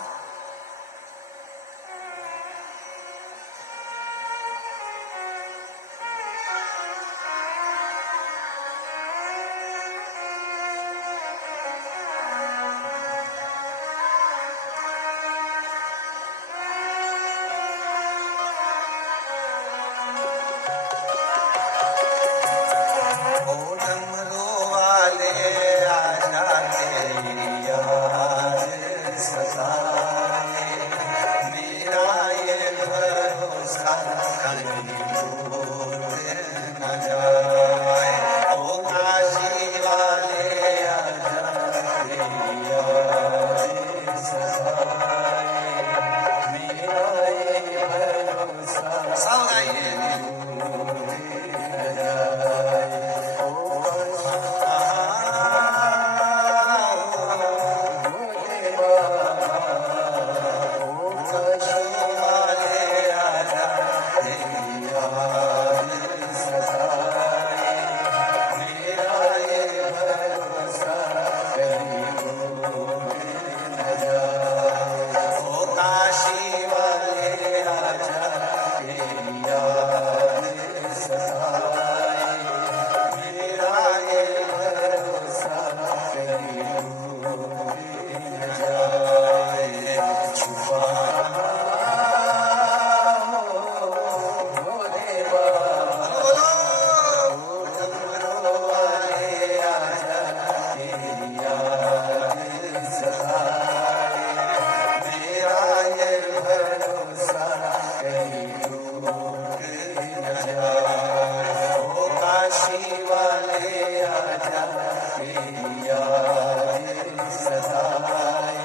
याद सताए,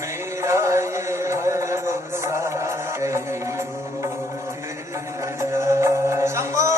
मेरा ये भरोसा कहीं टूट न जाए। शंभो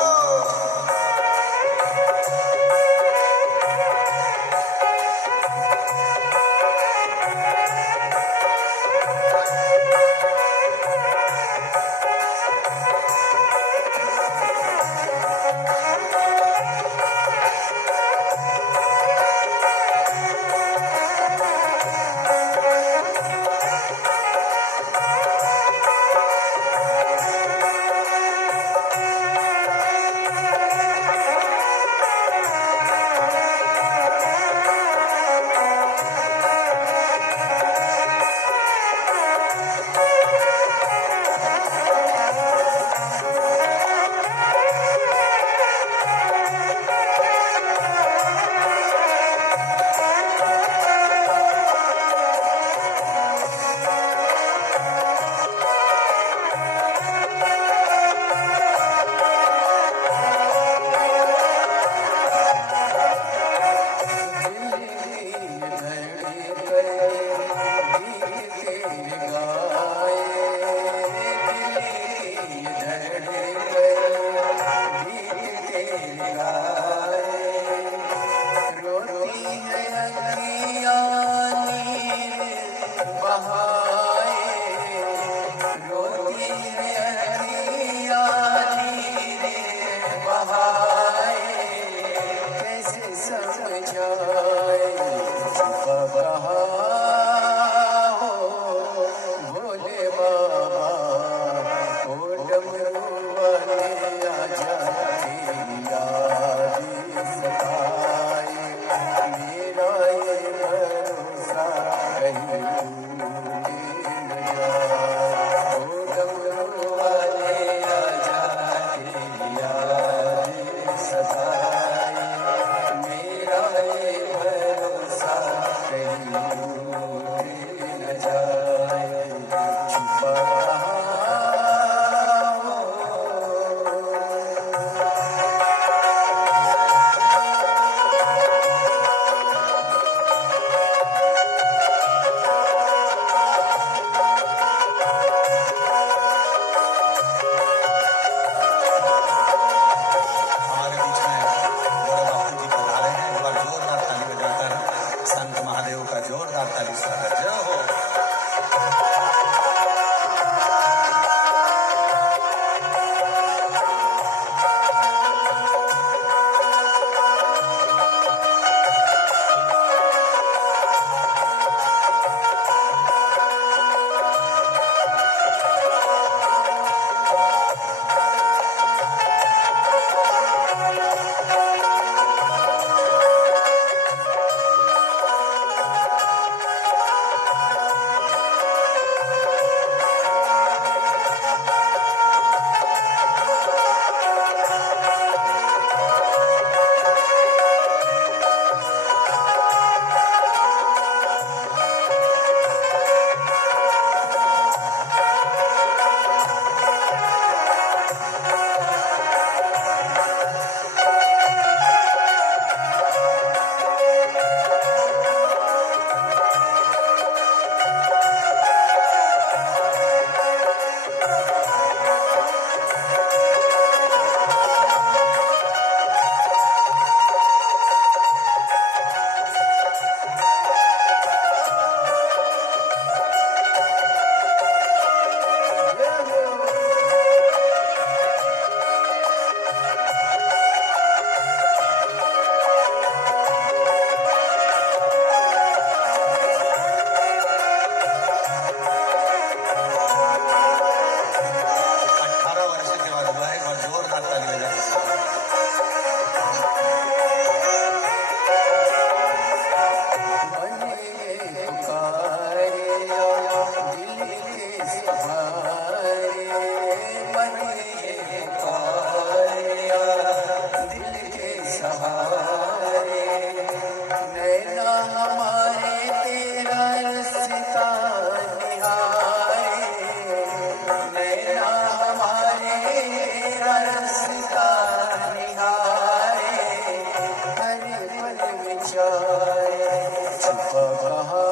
चुप कहाँ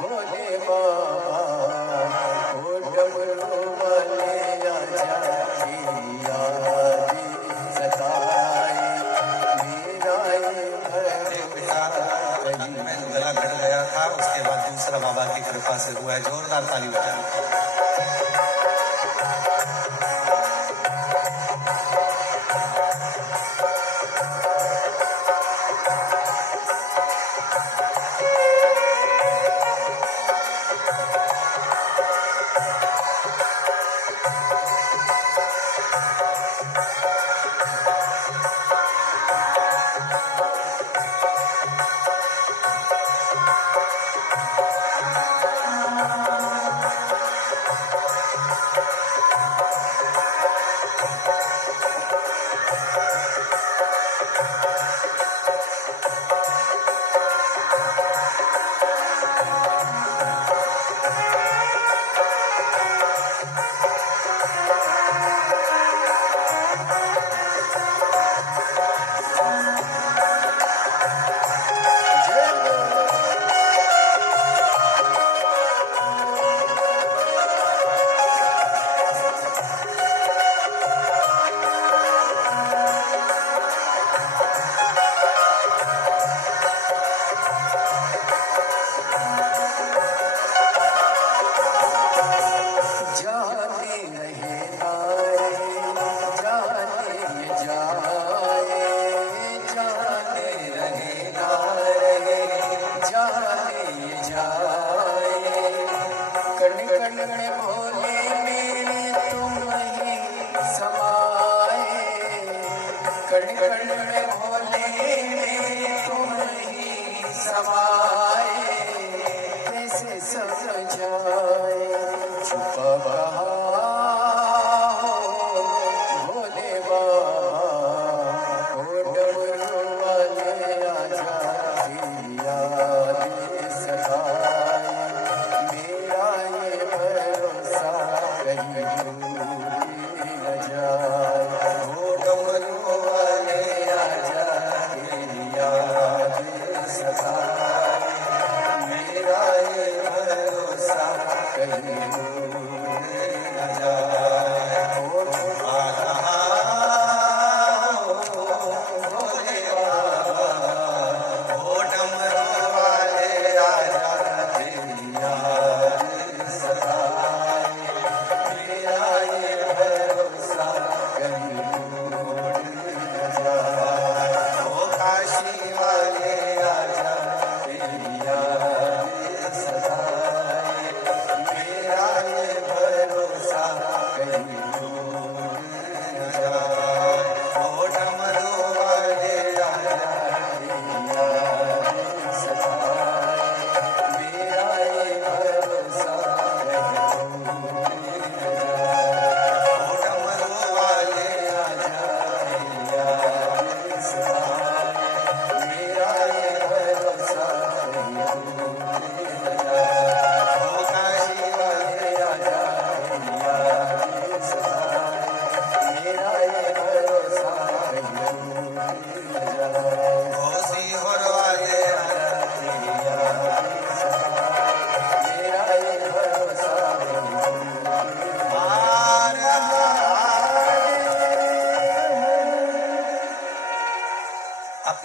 भोले बाबा, ओ डमरू वाले आजा, तेरी याद सताए, मेरा ये भरोसा कहीं में जो गला कट गया था उसके बाद दूसरा बाबा की कृपा से हुआ है। जोरदार ताली बजाना।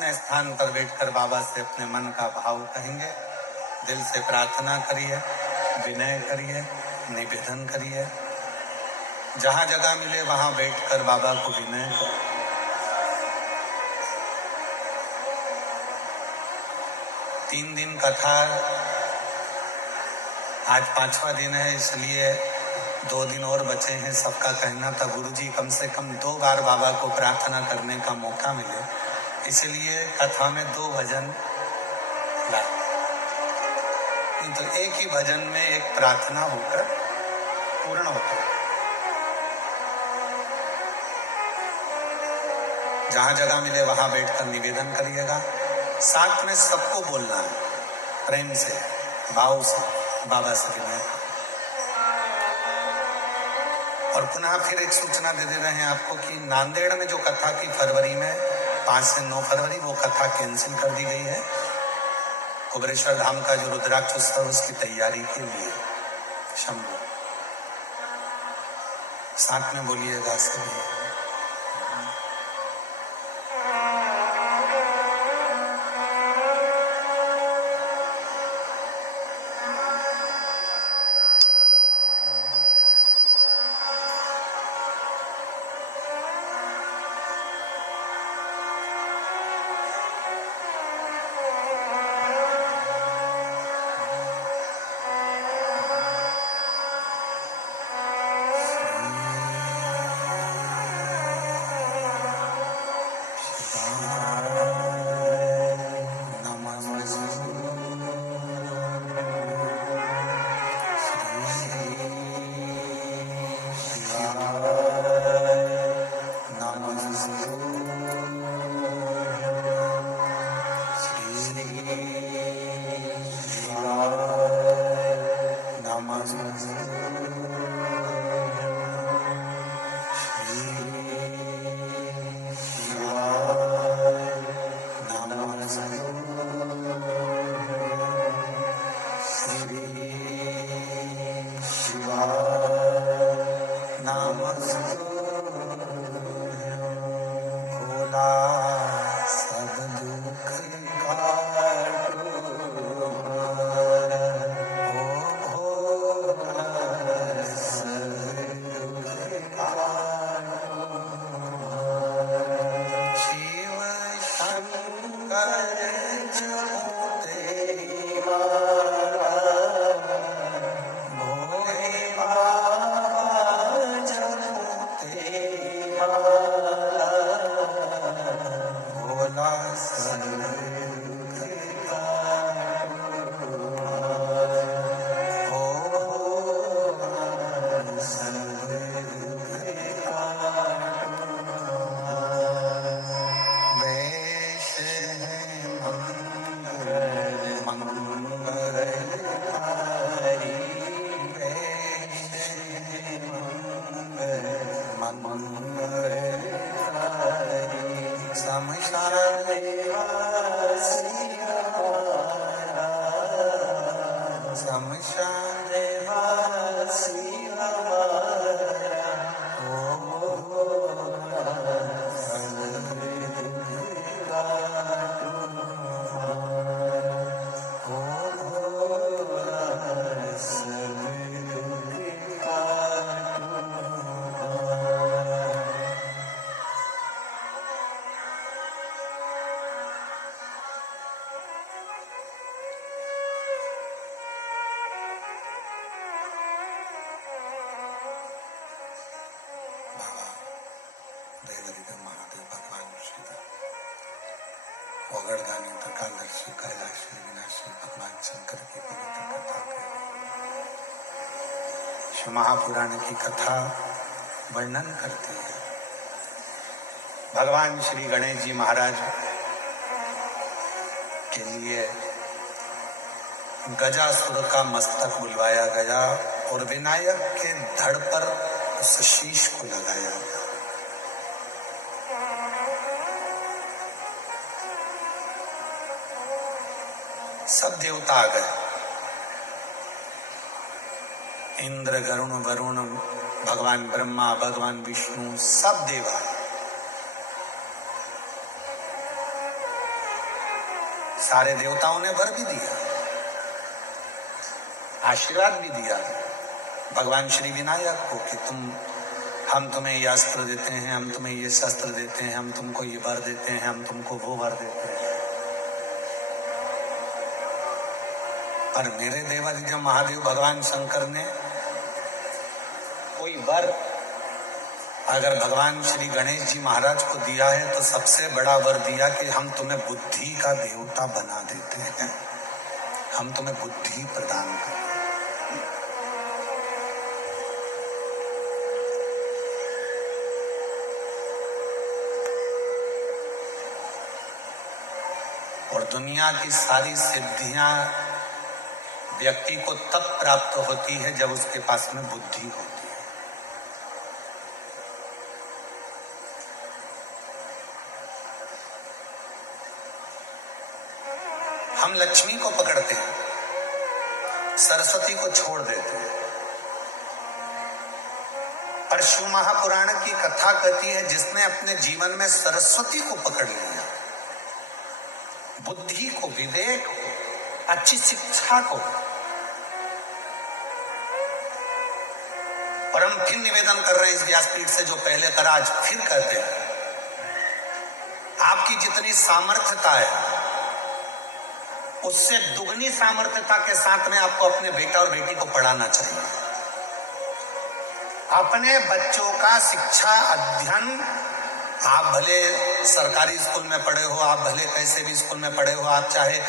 स्थान पर बैठकर बाबा से अपने मन का भाव कहेंगे। दिल से प्रार्थना करिए, विनय करिए, निवेदन करिए। जहां जगह मिले वहां बैठकर बाबा को विनय करें। तीन दिन कथा, आज 5वां दिन है, इसलिए 2 दिन और बचे हैं। सबका कहना था गुरुजी कम से कम 2 बार बाबा को प्रार्थना करने का मौका मिले, इसलिए कथा में 2 भजन लाए। तो एक ही भजन में एक प्रार्थना होकर पूर्ण होता है। जहां जगह मिले वहां बैठकर निवेदन करिएगा। साथ में सबको बोलना है, प्रेम से, भाव से, बाबा से विनय। और पुनः फिर एक सूचना दे रहे हैं आपको कि नांदेड़ में जो कथा की फरवरी में 5 से 9 फरवरी वो कथा कैंसिल कर दी गई है। कुबेरेश्वर धाम का जो रुद्राक्ष उत्सव उसकी तैयारी के लिए। शंभू साथ में बोलिएगा सभी। ओगड़दानी त्रिकालदर्शी कैलाशी विनाशी भगवान शंकर की पवित्र कथा शिव महापुराण की कथा वर्णन करती है। भगवान श्री गणेश जी महाराज के लिए गजासुर का मस्तक बुलवाया गया और विनायक के धड़ पर उस शीश को लगाया गया। सब देवता आ गए, इंद्र गरुण वरुण भगवान ब्रह्मा भगवान विष्णु सब देवा। सारे देवताओं ने वर भी दिया, आशीर्वाद भी दिया भगवान श्री विनायक को कि हम तुम्हें ये अस्त्र देते हैं, हम तुम्हें ये शस्त्र देते हैं, हम तुमको ये वर देते हैं, हम तुमको वो वर देते हैं। पर मेरे देवाधिदेव महादेव भगवान शंकर ने कोई वर अगर भगवान श्री गणेश जी महाराज को दिया है तो सबसे बड़ा वर दिया कि हम तुम्हें बुद्धि का देवता बना देते हैं, हम तुम्हें बुद्धि प्रदान करते हैं। और दुनिया की सारी सिद्धियां व्यक्ति को तब प्राप्त होती है जब उसके पास में बुद्धि होती है। हम लक्ष्मी को पकड़ते हैं, सरस्वती को छोड़ देते हैं। पर शिव महापुराण की कथा कहती है जिसने अपने जीवन में सरस्वती को पकड़ लिया, बुद्धि को, विवेक को, अच्छी शिक्षा को। और हम फिर निवेदन कर रहे हैं इस व्यासपीठ से, जो पहले करा आज फिर कहते हैं, आपकी जितनी सामर्थ्यता है उससे दुगनी सामर्थ्यता के साथ में आपको अपने बेटा और बेटी को पढ़ाना चाहिए। अपने बच्चों का शिक्षा अध्ययन, आप भले सरकारी स्कूल में पढ़े हो, आप भले कैसे भी स्कूल में पढ़े हो, आप चाहे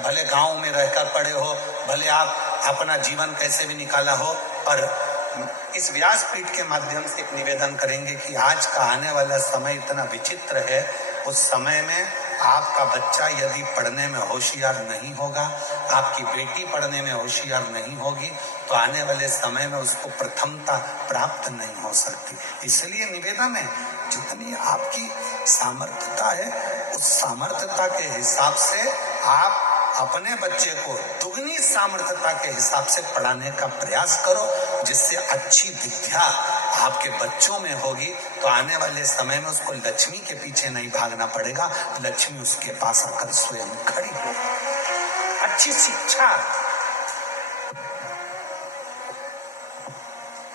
भले गांव में रहकर पढ़े हो, भले आप अपना जीवन कैसे भी निकाला हो, पर इस व्यासपीठ के माध्यम से एक निवेदन करेंगे कि आज का आने वाला समय इतना विचित्र है। उस समय में आपका बच्चा यदि पढ़ने में होशियार नहीं होगा, आपकी बेटी पढ़ने में होशियार नहीं होगी, तो आने वाले समय में उसको प्रथमता प्राप्त नहीं हो सकती। इसलिए निवेदन है, जितनी आपकी सामर्थ्यता है उस सामर्थ्यता के हिसाब से आप अपने बच्चे को दुगनी सामर्थ्यता के हिसाब से पढ़ाने का प्रयास करो, जिससे अच्छी विद्या आपके बच्चों में होगी तो आने वाले समय में उसको लक्ष्मी के पीछे नहीं भागना पड़ेगा, लक्ष्मी उसके पास आकर स्वयं खड़ी हो। अच्छी शिक्षा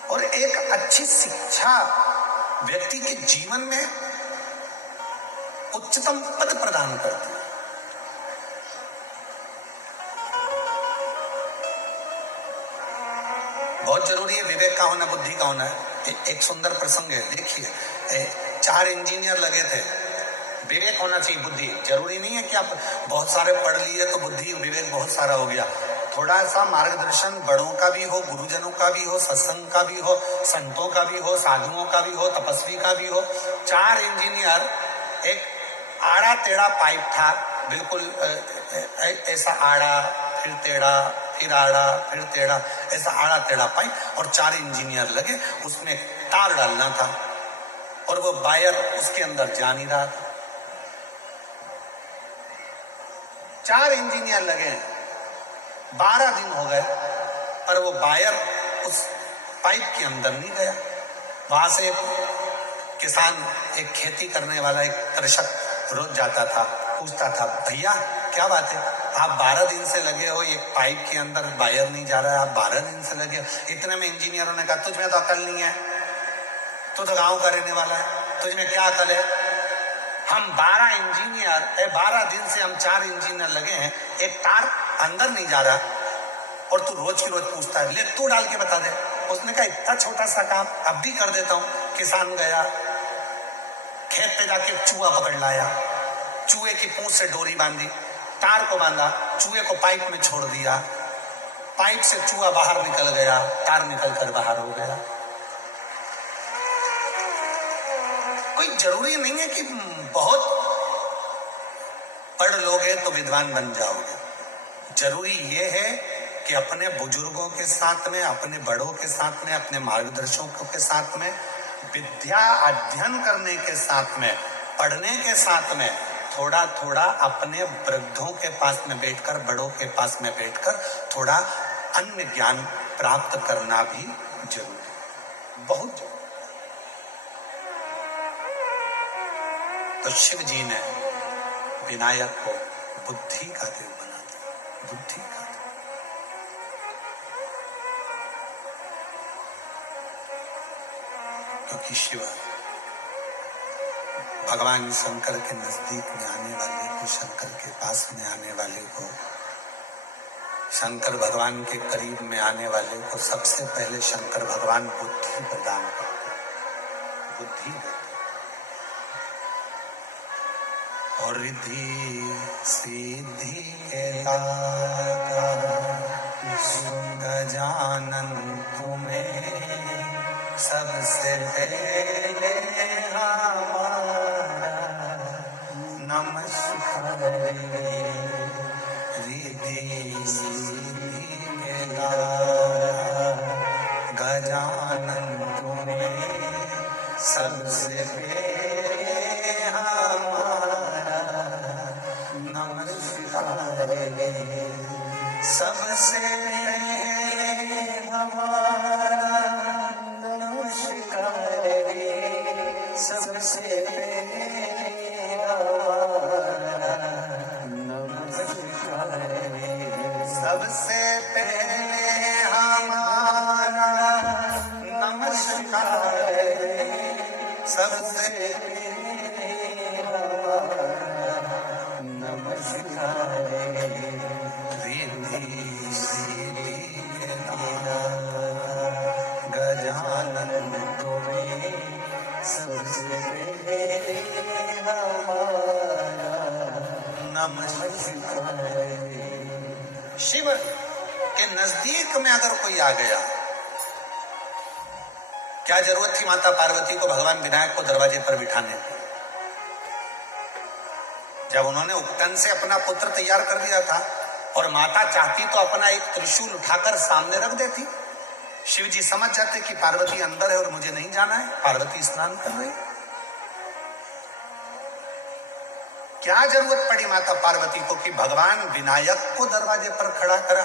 और एक अच्छी शिक्षा व्यक्ति के जीवन में उच्चतम पद प्रदान करती है। बहुत जरूरी है विवेक का होना, बुद्धि का होना है। एक सुंदर प्रसंग है, देखिए 4 इंजीनियर लगे थे। विवेक होना चाहिए, बुद्धि जरूरी नहीं है कि आप बहुत सारे पढ़ लिए तो बुद्धि विवेक बहुत सारा हो गया। थोड़ा सा मार्गदर्शन बड़ों का भी हो, गुरुजनों का भी हो, सत्संग का भी हो, संतों का भी हो, साधुओं का भी हो, तपस्वी का भी हो। 4 इंजीनियर, एक आड़ा टेढ़ा पाइप था, बिल्कुल ऐसा आड़ा फिर टेढ़ा फिर आड़ा फिर टेढ़ा, ऐसा आड़ा टेढ़ा पाइप, और 4 इंजीनियर लगे, उसमें तार डालना था और वो वायर उसके अंदर जा नहीं रहा था। 4 इंजीनियर लगे, 12 दिन हो गए पर वो वायर उस पाइप के अंदर नहीं गया। वहां से किसान, एक खेती करने वाला, एक कृषक रोज जाता था, पूछता था, भैया क्या बात है, आप 12 दिन से लगे हो, एक पाइप के अंदर वायर नहीं जा रहा है, आप 12 दिन से लगे हो। इतने में इंजीनियरों ने कहा, तुझमें तो अकल नहीं है, तू तो गांव का रहने वाला है, तुझमें क्या अकल है। हम 12 इंजीनियर, 12 दिन से हम 4 इंजीनियर लगे हैं, एक तार अंदर नहीं जा रहा और तू रोज की रोज पूछता है, ले तू डाल के बता दे। उसने कहा, इतना छोटा सा काम अब भी कर देता हूं। किसान गया, खेत पे जाके चूहा पकड़ लाया, चूहे की पूंछ से डोरी बांधी, तार को बांधा, चूहे को पाइप में छोड़ दिया, पाइप से चूहा बाहर निकल गया, तार निकल कर बाहर हो गया। कोई जरूरी नहीं है कि बहुत पढ़ लोगे तो विद्वान बन जाओगे। जरूरी ये है कि अपने बुजुर्गों के साथ में, अपने बड़ों के साथ में, अपने मार्गदर्शकों के साथ में, विद्या अध्ययन करने के साथ में, पढ़ने के साथ में, थोड़ा थोड़ा अपने वृद्धों के पास में बैठकर, बड़ों के पास में बैठकर थोड़ा अन्य ज्ञान प्राप्त करना भी जरूरी है, बहुत जरूरी। तो शिव जी ने विनायक को बुद्धि का देव बना दिया, बुद्धि का देव। क्योंकि शिव भगवान शंकर के नजदीक में आने वाले को, शंकर के पास में आने वाले को, शंकर भगवान के करीब में आने वाले को सबसे पहले शंकर भगवान बुद्धि प्रदान करते, बुद्धि देते। और रिद्धि सिद्धि के दाता गजानन तुम्हें सबसे पहले हमारा नमस्कार। रिद्धि सिद्धि के दाता गजानन तुम्हें सबसे पहले हमारा नमस्कार। रे सबसे हमारा नमस्कार रे सबसे हमारा नमस्कार रे सबसे पहले हमारा नमस्कार है, सबसे नमस्कार रिद्धि सिद्धि गजानन तुम्हें सबसे पहले हमारा नमस्कार। नमस्कार शिव के नजदीक में अगर कोई आ गया, क्या जरूरत थी माता पार्वती को भगवान विनायक को दरवाजे पर बिठाने की? जब उन्होंने उपटन से अपना पुत्र तैयार कर दिया था और माता चाहती तो अपना एक त्रिशूल उठाकर सामने रख देती। शिव जी समझ जाते कि पार्वती अंदर है और मुझे नहीं जाना है, पार्वती स्नान कर रही। क्या जरूरत पड़ी माता पार्वती को कि भगवान विनायक को दरवाजे पर खड़ा करा?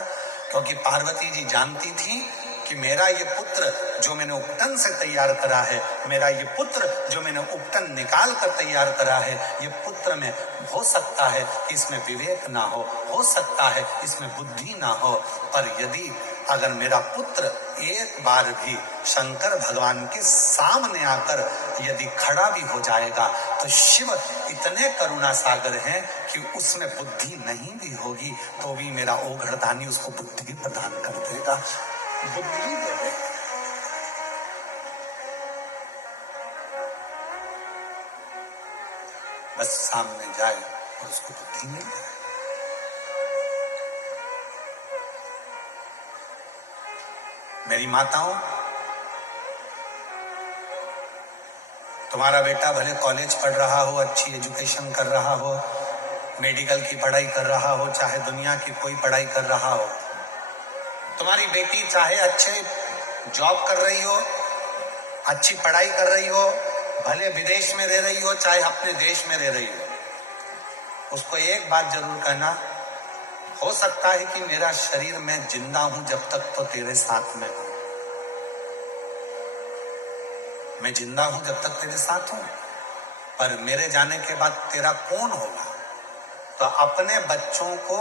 क्योंकि पार्वती जी जानती थी कि मेरा ये पुत्र जो मैंने उपटन से तैयार करा है, मेरा ये पुत्र जो मैंने उपटन निकाल कर तैयार करा है, ये पुत्र में हो सकता है कि इसमें विवेक ना हो सकता है इसमें बुद्धि ना हो, पर यदि अगर मेरा पुत्र एक बार भी शंकर भगवान के सामने आकर यदि खड़ा भी हो जाएगा तो शिव इतने करुणा सागर हैं कि उसमें बुद्धि नहीं भी होगी तो भी मेरा ओघड़दानी उसको बुद्धि प्रदान कर देगा, बुद्धि दे देगा। बस सामने जाए और उसको बुद्धि मिल जाए। मेरी माताओं, तुम्हारा बेटा भले कॉलेज पढ़ रहा हो, अच्छी एजुकेशन कर रहा हो, मेडिकल की पढ़ाई कर रहा हो, चाहे दुनिया की कोई पढ़ाई कर रहा हो, तुम्हारी बेटी चाहे अच्छे जॉब कर रही हो, अच्छी पढ़ाई कर रही हो, भले विदेश में रह रही हो चाहे अपने देश में रह रही हो, उसको एक बात जरूर कहना, हो सकता है कि मेरा शरीर में जिंदा हूं जब तक तो तेरे साथ में हूं, मैं जिंदा हूं जब तक तेरे साथ हूं, पर मेरे जाने के बाद तेरा कौन होगा? तो अपने बच्चों को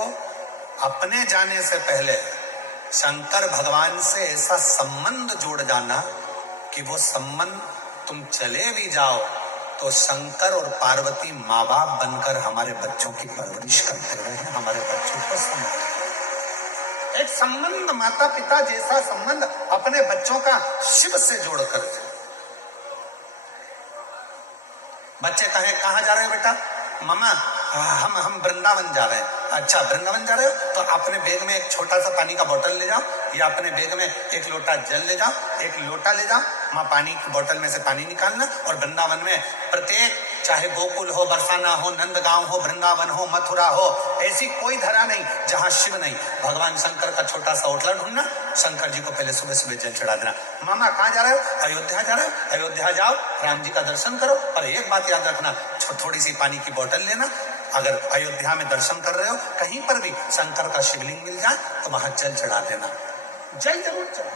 अपने जाने से पहले शंकर भगवान से ऐसा संबंध जोड़ जाना कि वो संबंध तुम चले भी जाओ तो शंकर और पार्वती माँ बाप बनकर हमारे बच्चों की परवरिश करते रहे, हमारे बच्चों को संभाल। एक संबंध माता पिता जैसा संबंध अपने बच्चों का शिव से जोड़कर। बच्चे कहें कहाँ जा रहे हो बेटा? मम्मा हम वृंदावन जा रहे हैं। अच्छा वृंदावन जा रहे हो तो अपने बैग में एक छोटा सा पानी का बोतल ले जाओ या अपने बैग में एक लोटा जल ले जाओ, एक लोटा ले जाओ, माँ पानी की बोतल में से पानी निकालना और वृंदावन में प्रत्येक चाहे गोकुल हो, बरसाना हो, नंदगांव हो, वृंदावन हो, मथुरा हो, ऐसी कोई धरा नहीं जहां शिव नहीं। भगवान शंकर का छोटा सा ओटला ढूंढना, शंकर जी को पहले सुबह सुबह जल चढ़ा देना। मामा कहाँ जा रहे हो? अयोध्या जा रहे हो? अयोध्या जाओ, राम जी का दर्शन करो, पर एक बात याद रखना, थोड़ी सी पानी की बोतल लेना। अगर अयोध्या में दर्शन कर रहे हो, कहीं पर भी शंकर का शिवलिंग मिल जाए तो वहां जल चढ़ा देना, जल जरूर चढ़ा।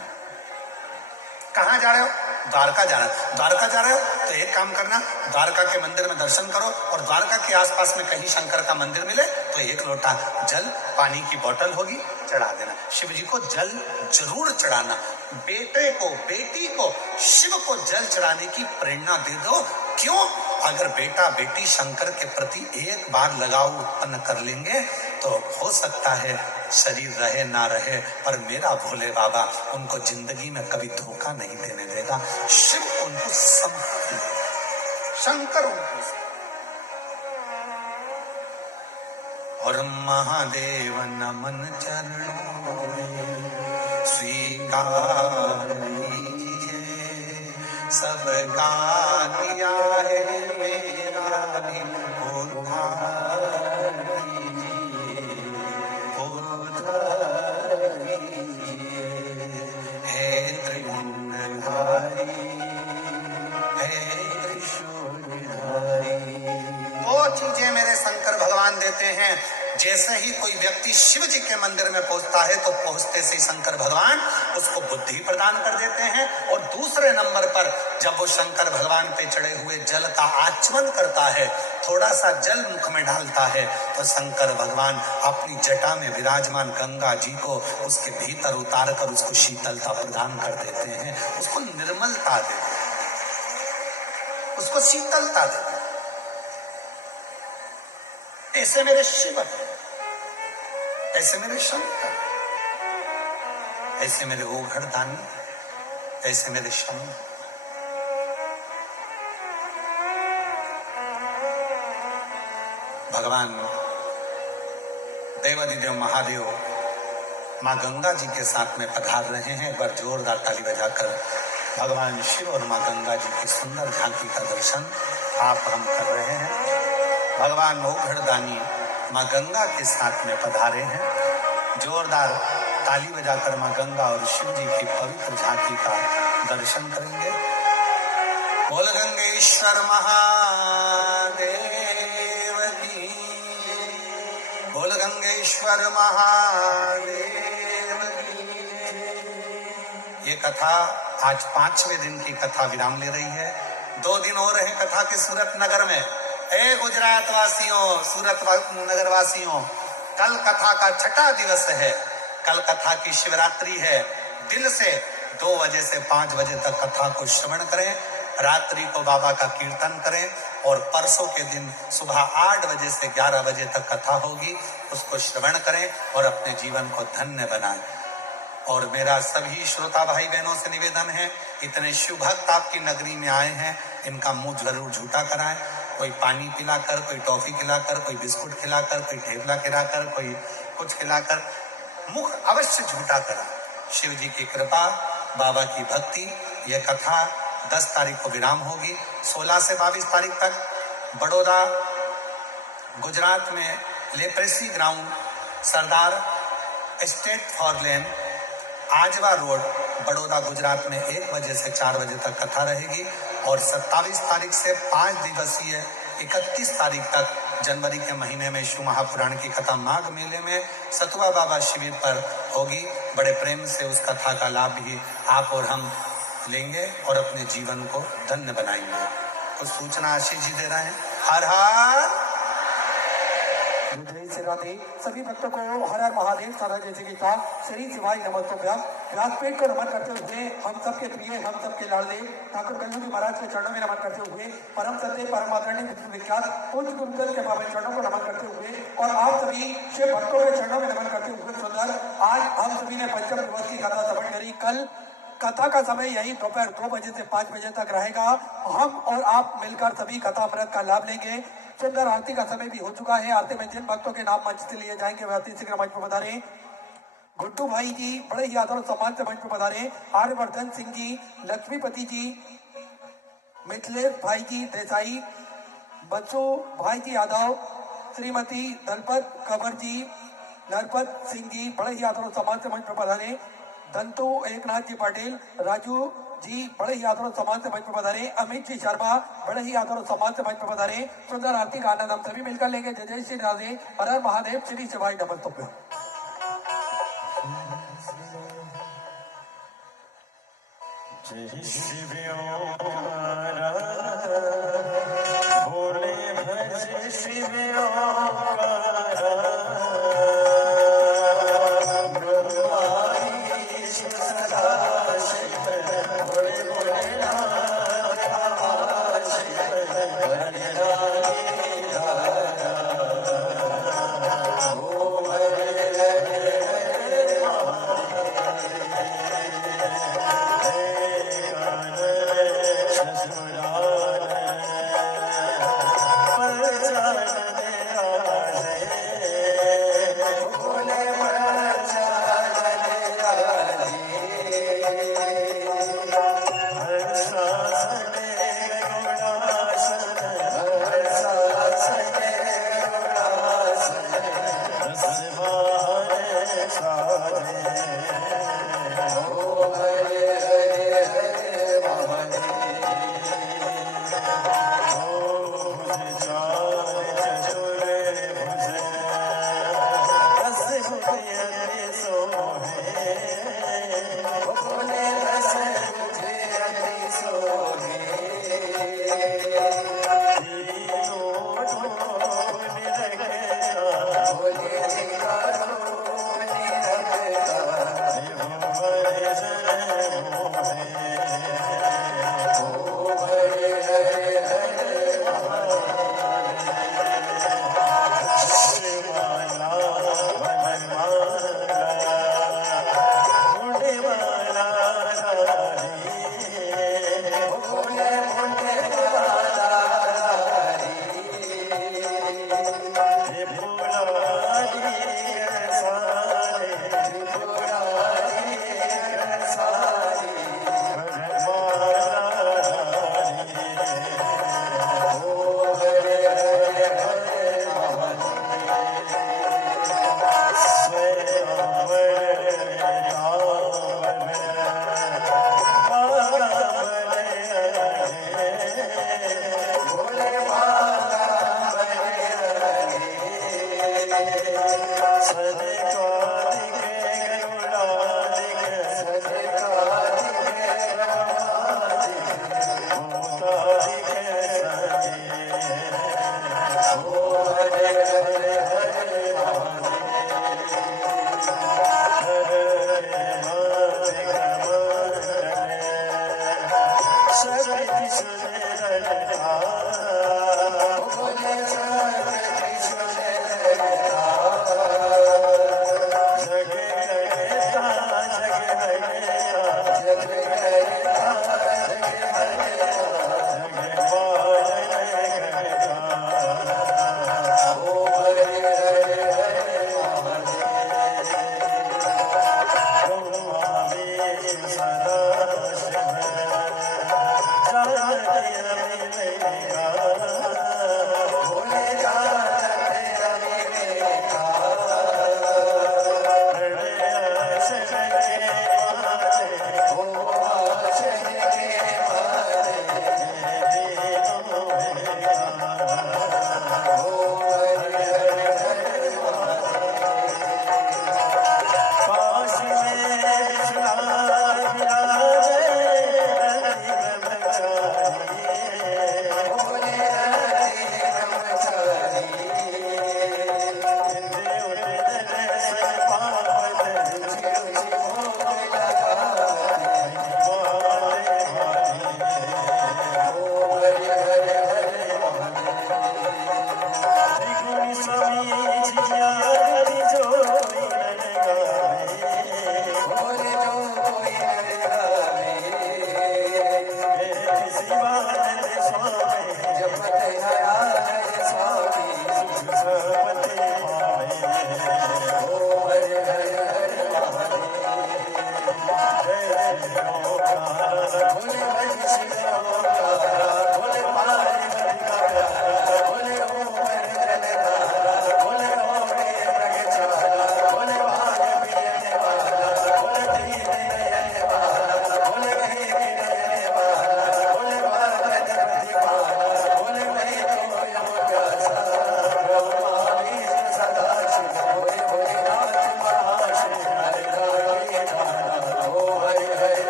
कहाँ जा रहे हो? द्वारका जा रहे हो। द्वारका जा रहे हो तो एक काम करना, द्वारका के मंदिर में दर्शन करो और द्वारका के आसपास में कहीं शंकर का मंदिर मिले तो एक लोटा जल, पानी की बोतल होगी, चढ़ा देना। शिव जी को जल जरूर चढ़ाना। बेटे को, बेटी को शिव को जल चढ़ाने की प्रेरणा दे दो। क्यों? अगर बेटा बेटी शंकर के प्रति एक बार लगाव उत्पन्न कर लेंगे तो हो सकता है शरीर रहे ना रहे, पर मेरा भोले बाबा उनको जिंदगी में कभी धोखा नहीं देने देगा। शिव उनको संभाल, शंकर उनको। और महादेव नमन चरणों में स्वीकार लीजिए, सबका किया है मेरा भी उद्धार कीजिए, उद्धार कीजिए। हे त्रिपुंडधारी, हे त्रिशूलधारी, वो चीजें मेरे शंकर भगवान देते हैं जैसे ही कोई व्यक्ति शिव जी के मंदिर में पहुंचता है तो पहुंचते से शंकर भगवान उसको बुद्धि प्रदान कर देते हैं। और दूसरे नंबर पर जब वो शंकर भगवान पे चढ़े हुए जल का आचमन करता है, थोड़ा सा जल मुख में डालता है, तो शंकर भगवान अपनी जटा में विराजमान गंगा जी को उसके भीतर उतार कर उसको शीतलता प्रदान कर देते हैं, उसको निर्मलता देते हैं, उसको शीतलता देते हैं। ऐसे मेरे शिव, ऐसे मेरे शंकर, ऐसे मेरे ओघड़ दानी, ऐसे मेरे शंकर। भगवान देवादिदेव महादेव मां गंगा जी के साथ में पधार रहे हैं। एक बार जोरदार ताली बजाकर भगवान शिव और मां गंगा जी की सुंदर झांकी का दर्शन आप हम कर रहे हैं। भगवान ओघड़दानी मां गंगा के साथ में पधारे हैं। जोरदार ताली बजाकर मां गंगा और शिव जी की पवित्र झांकी का दर्शन करेंगे। बोल गंगेश्वर महादेव की, बोल गंगेश्वर महादेव की। ये कथा आज 5वें दिन की कथा विराम ले रही है। 2 दिन और है कथा के सूरत नगर में। ए गुजरात वासियों, सूरत नगर वासियों, कल कथा का 6ठा दिवस है। कल कथा की शिवरात्रि है। दिल से 2 बजे से 5 बजे तक कथा को श्रवण करें, रात्रि को बाबा का कीर्तन करें और परसों के दिन सुबह 8 बजे से 11 बजे तक कथा होगी, उसको श्रवण करें और अपने जीवन को धन्य बनाएं। और मेरा सभी श्रोता भाई बहनों से निवेदन है, इतने शिव भक्त आपकी नगरी में आए हैं, इनका मुंह जरूर झूठा कराएं। कोई पानी पिलाकर, कोई टॉफी खिलाकर, कोई बिस्कुट खिलाकर, कोई ठेपला खिलाकर, कोई कुछ खिलाकर मुख अवश्य झूठा करा। शिव जी की कृपा, बाबा की भक्ति। यह कथा 10 तारीख को विराम होगी। 16 से 22 तारीख तक बड़ौदा गुजरात में leprosy ground, Sardar state for lane, Ajwa road, Baroda Gujarat में 1 बजे से 4 बजे तक कथा रहेगी। और 27 तारीख से 5 दिवसीय 31 तारीख तक जनवरी के महीने में शिव महापुराण की कथा माघ मेले में सतुआ बाबा शिविर पर होगी। बड़े प्रेम से उस कथा का लाभ भी आप और हम लेंगे और अपने जीवन को धन्य बनाएंगे। कुछ सूचना आशीष जी दे रहे हैं। हर हर जय श्री राधे। सभी भक्तों को हर हर महादेव सारा जैसे की था श्री शिवाय नमस्तोभ्याम। व्यासपीठ को नमन करते हुए हम सबके प्रिय, हम सबके लाडले ठाकुर कलयुगी महाराज के चरणों में नमन करते हुए परम सत्य परम आदरणीय विख्यात पूज्य गुरुकुल के पावन चरणों को नमन करते हुए और आप सभी शिव भक्तों के चरणों में नमन करते हुए सुंदर आज हम सभी ने पंचम दिवस की कथा श्रवण करी। कल कथा का समय यही दोपहर 2 बजे से 5 बजे तक रहेगा। हम और आप मिलकर सभी कथा अमृत का लाभ लेंगे। सुंदर आरती का समय भी हो चुका है। आरती में जिन भक्तों के नाम मंच से लिए जाएंगे वे अति शीघ्र मंच पर पधारे। गुड्डू भाई जी बड़े ही आदर और सम्मान से मंच पर पधारे। आर्यवर्धन सिंह जी, लक्ष्मीपति जी, मिथिलेश भाई जी देसाई, बच्चू भाई जी यादव, श्रीमती दलपत कंवर जी, नरपत सिंह जी बड़े ही आदर और सम्मान से मंच पर पधारे। दंतु एकनाथ जी पटेल, राजू जी बड़े ही आदर और सम्मान से मंच पर पधारे। अमित जी शर्मा बड़े ही आदर और सम्मान से मंच पर पधारे। सुंदर आरती का आनंद हम सभी मिलकर लेंगे। जय जय श्री राधे। हर हर महादेव। श्री शिवाय नमस्तोभ्याम। जय शिव ओंकारा, भोले भज शिव ओंकारा,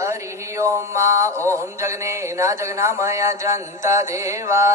हरि ओम मा ओम जगने न जगनामय जंत देवा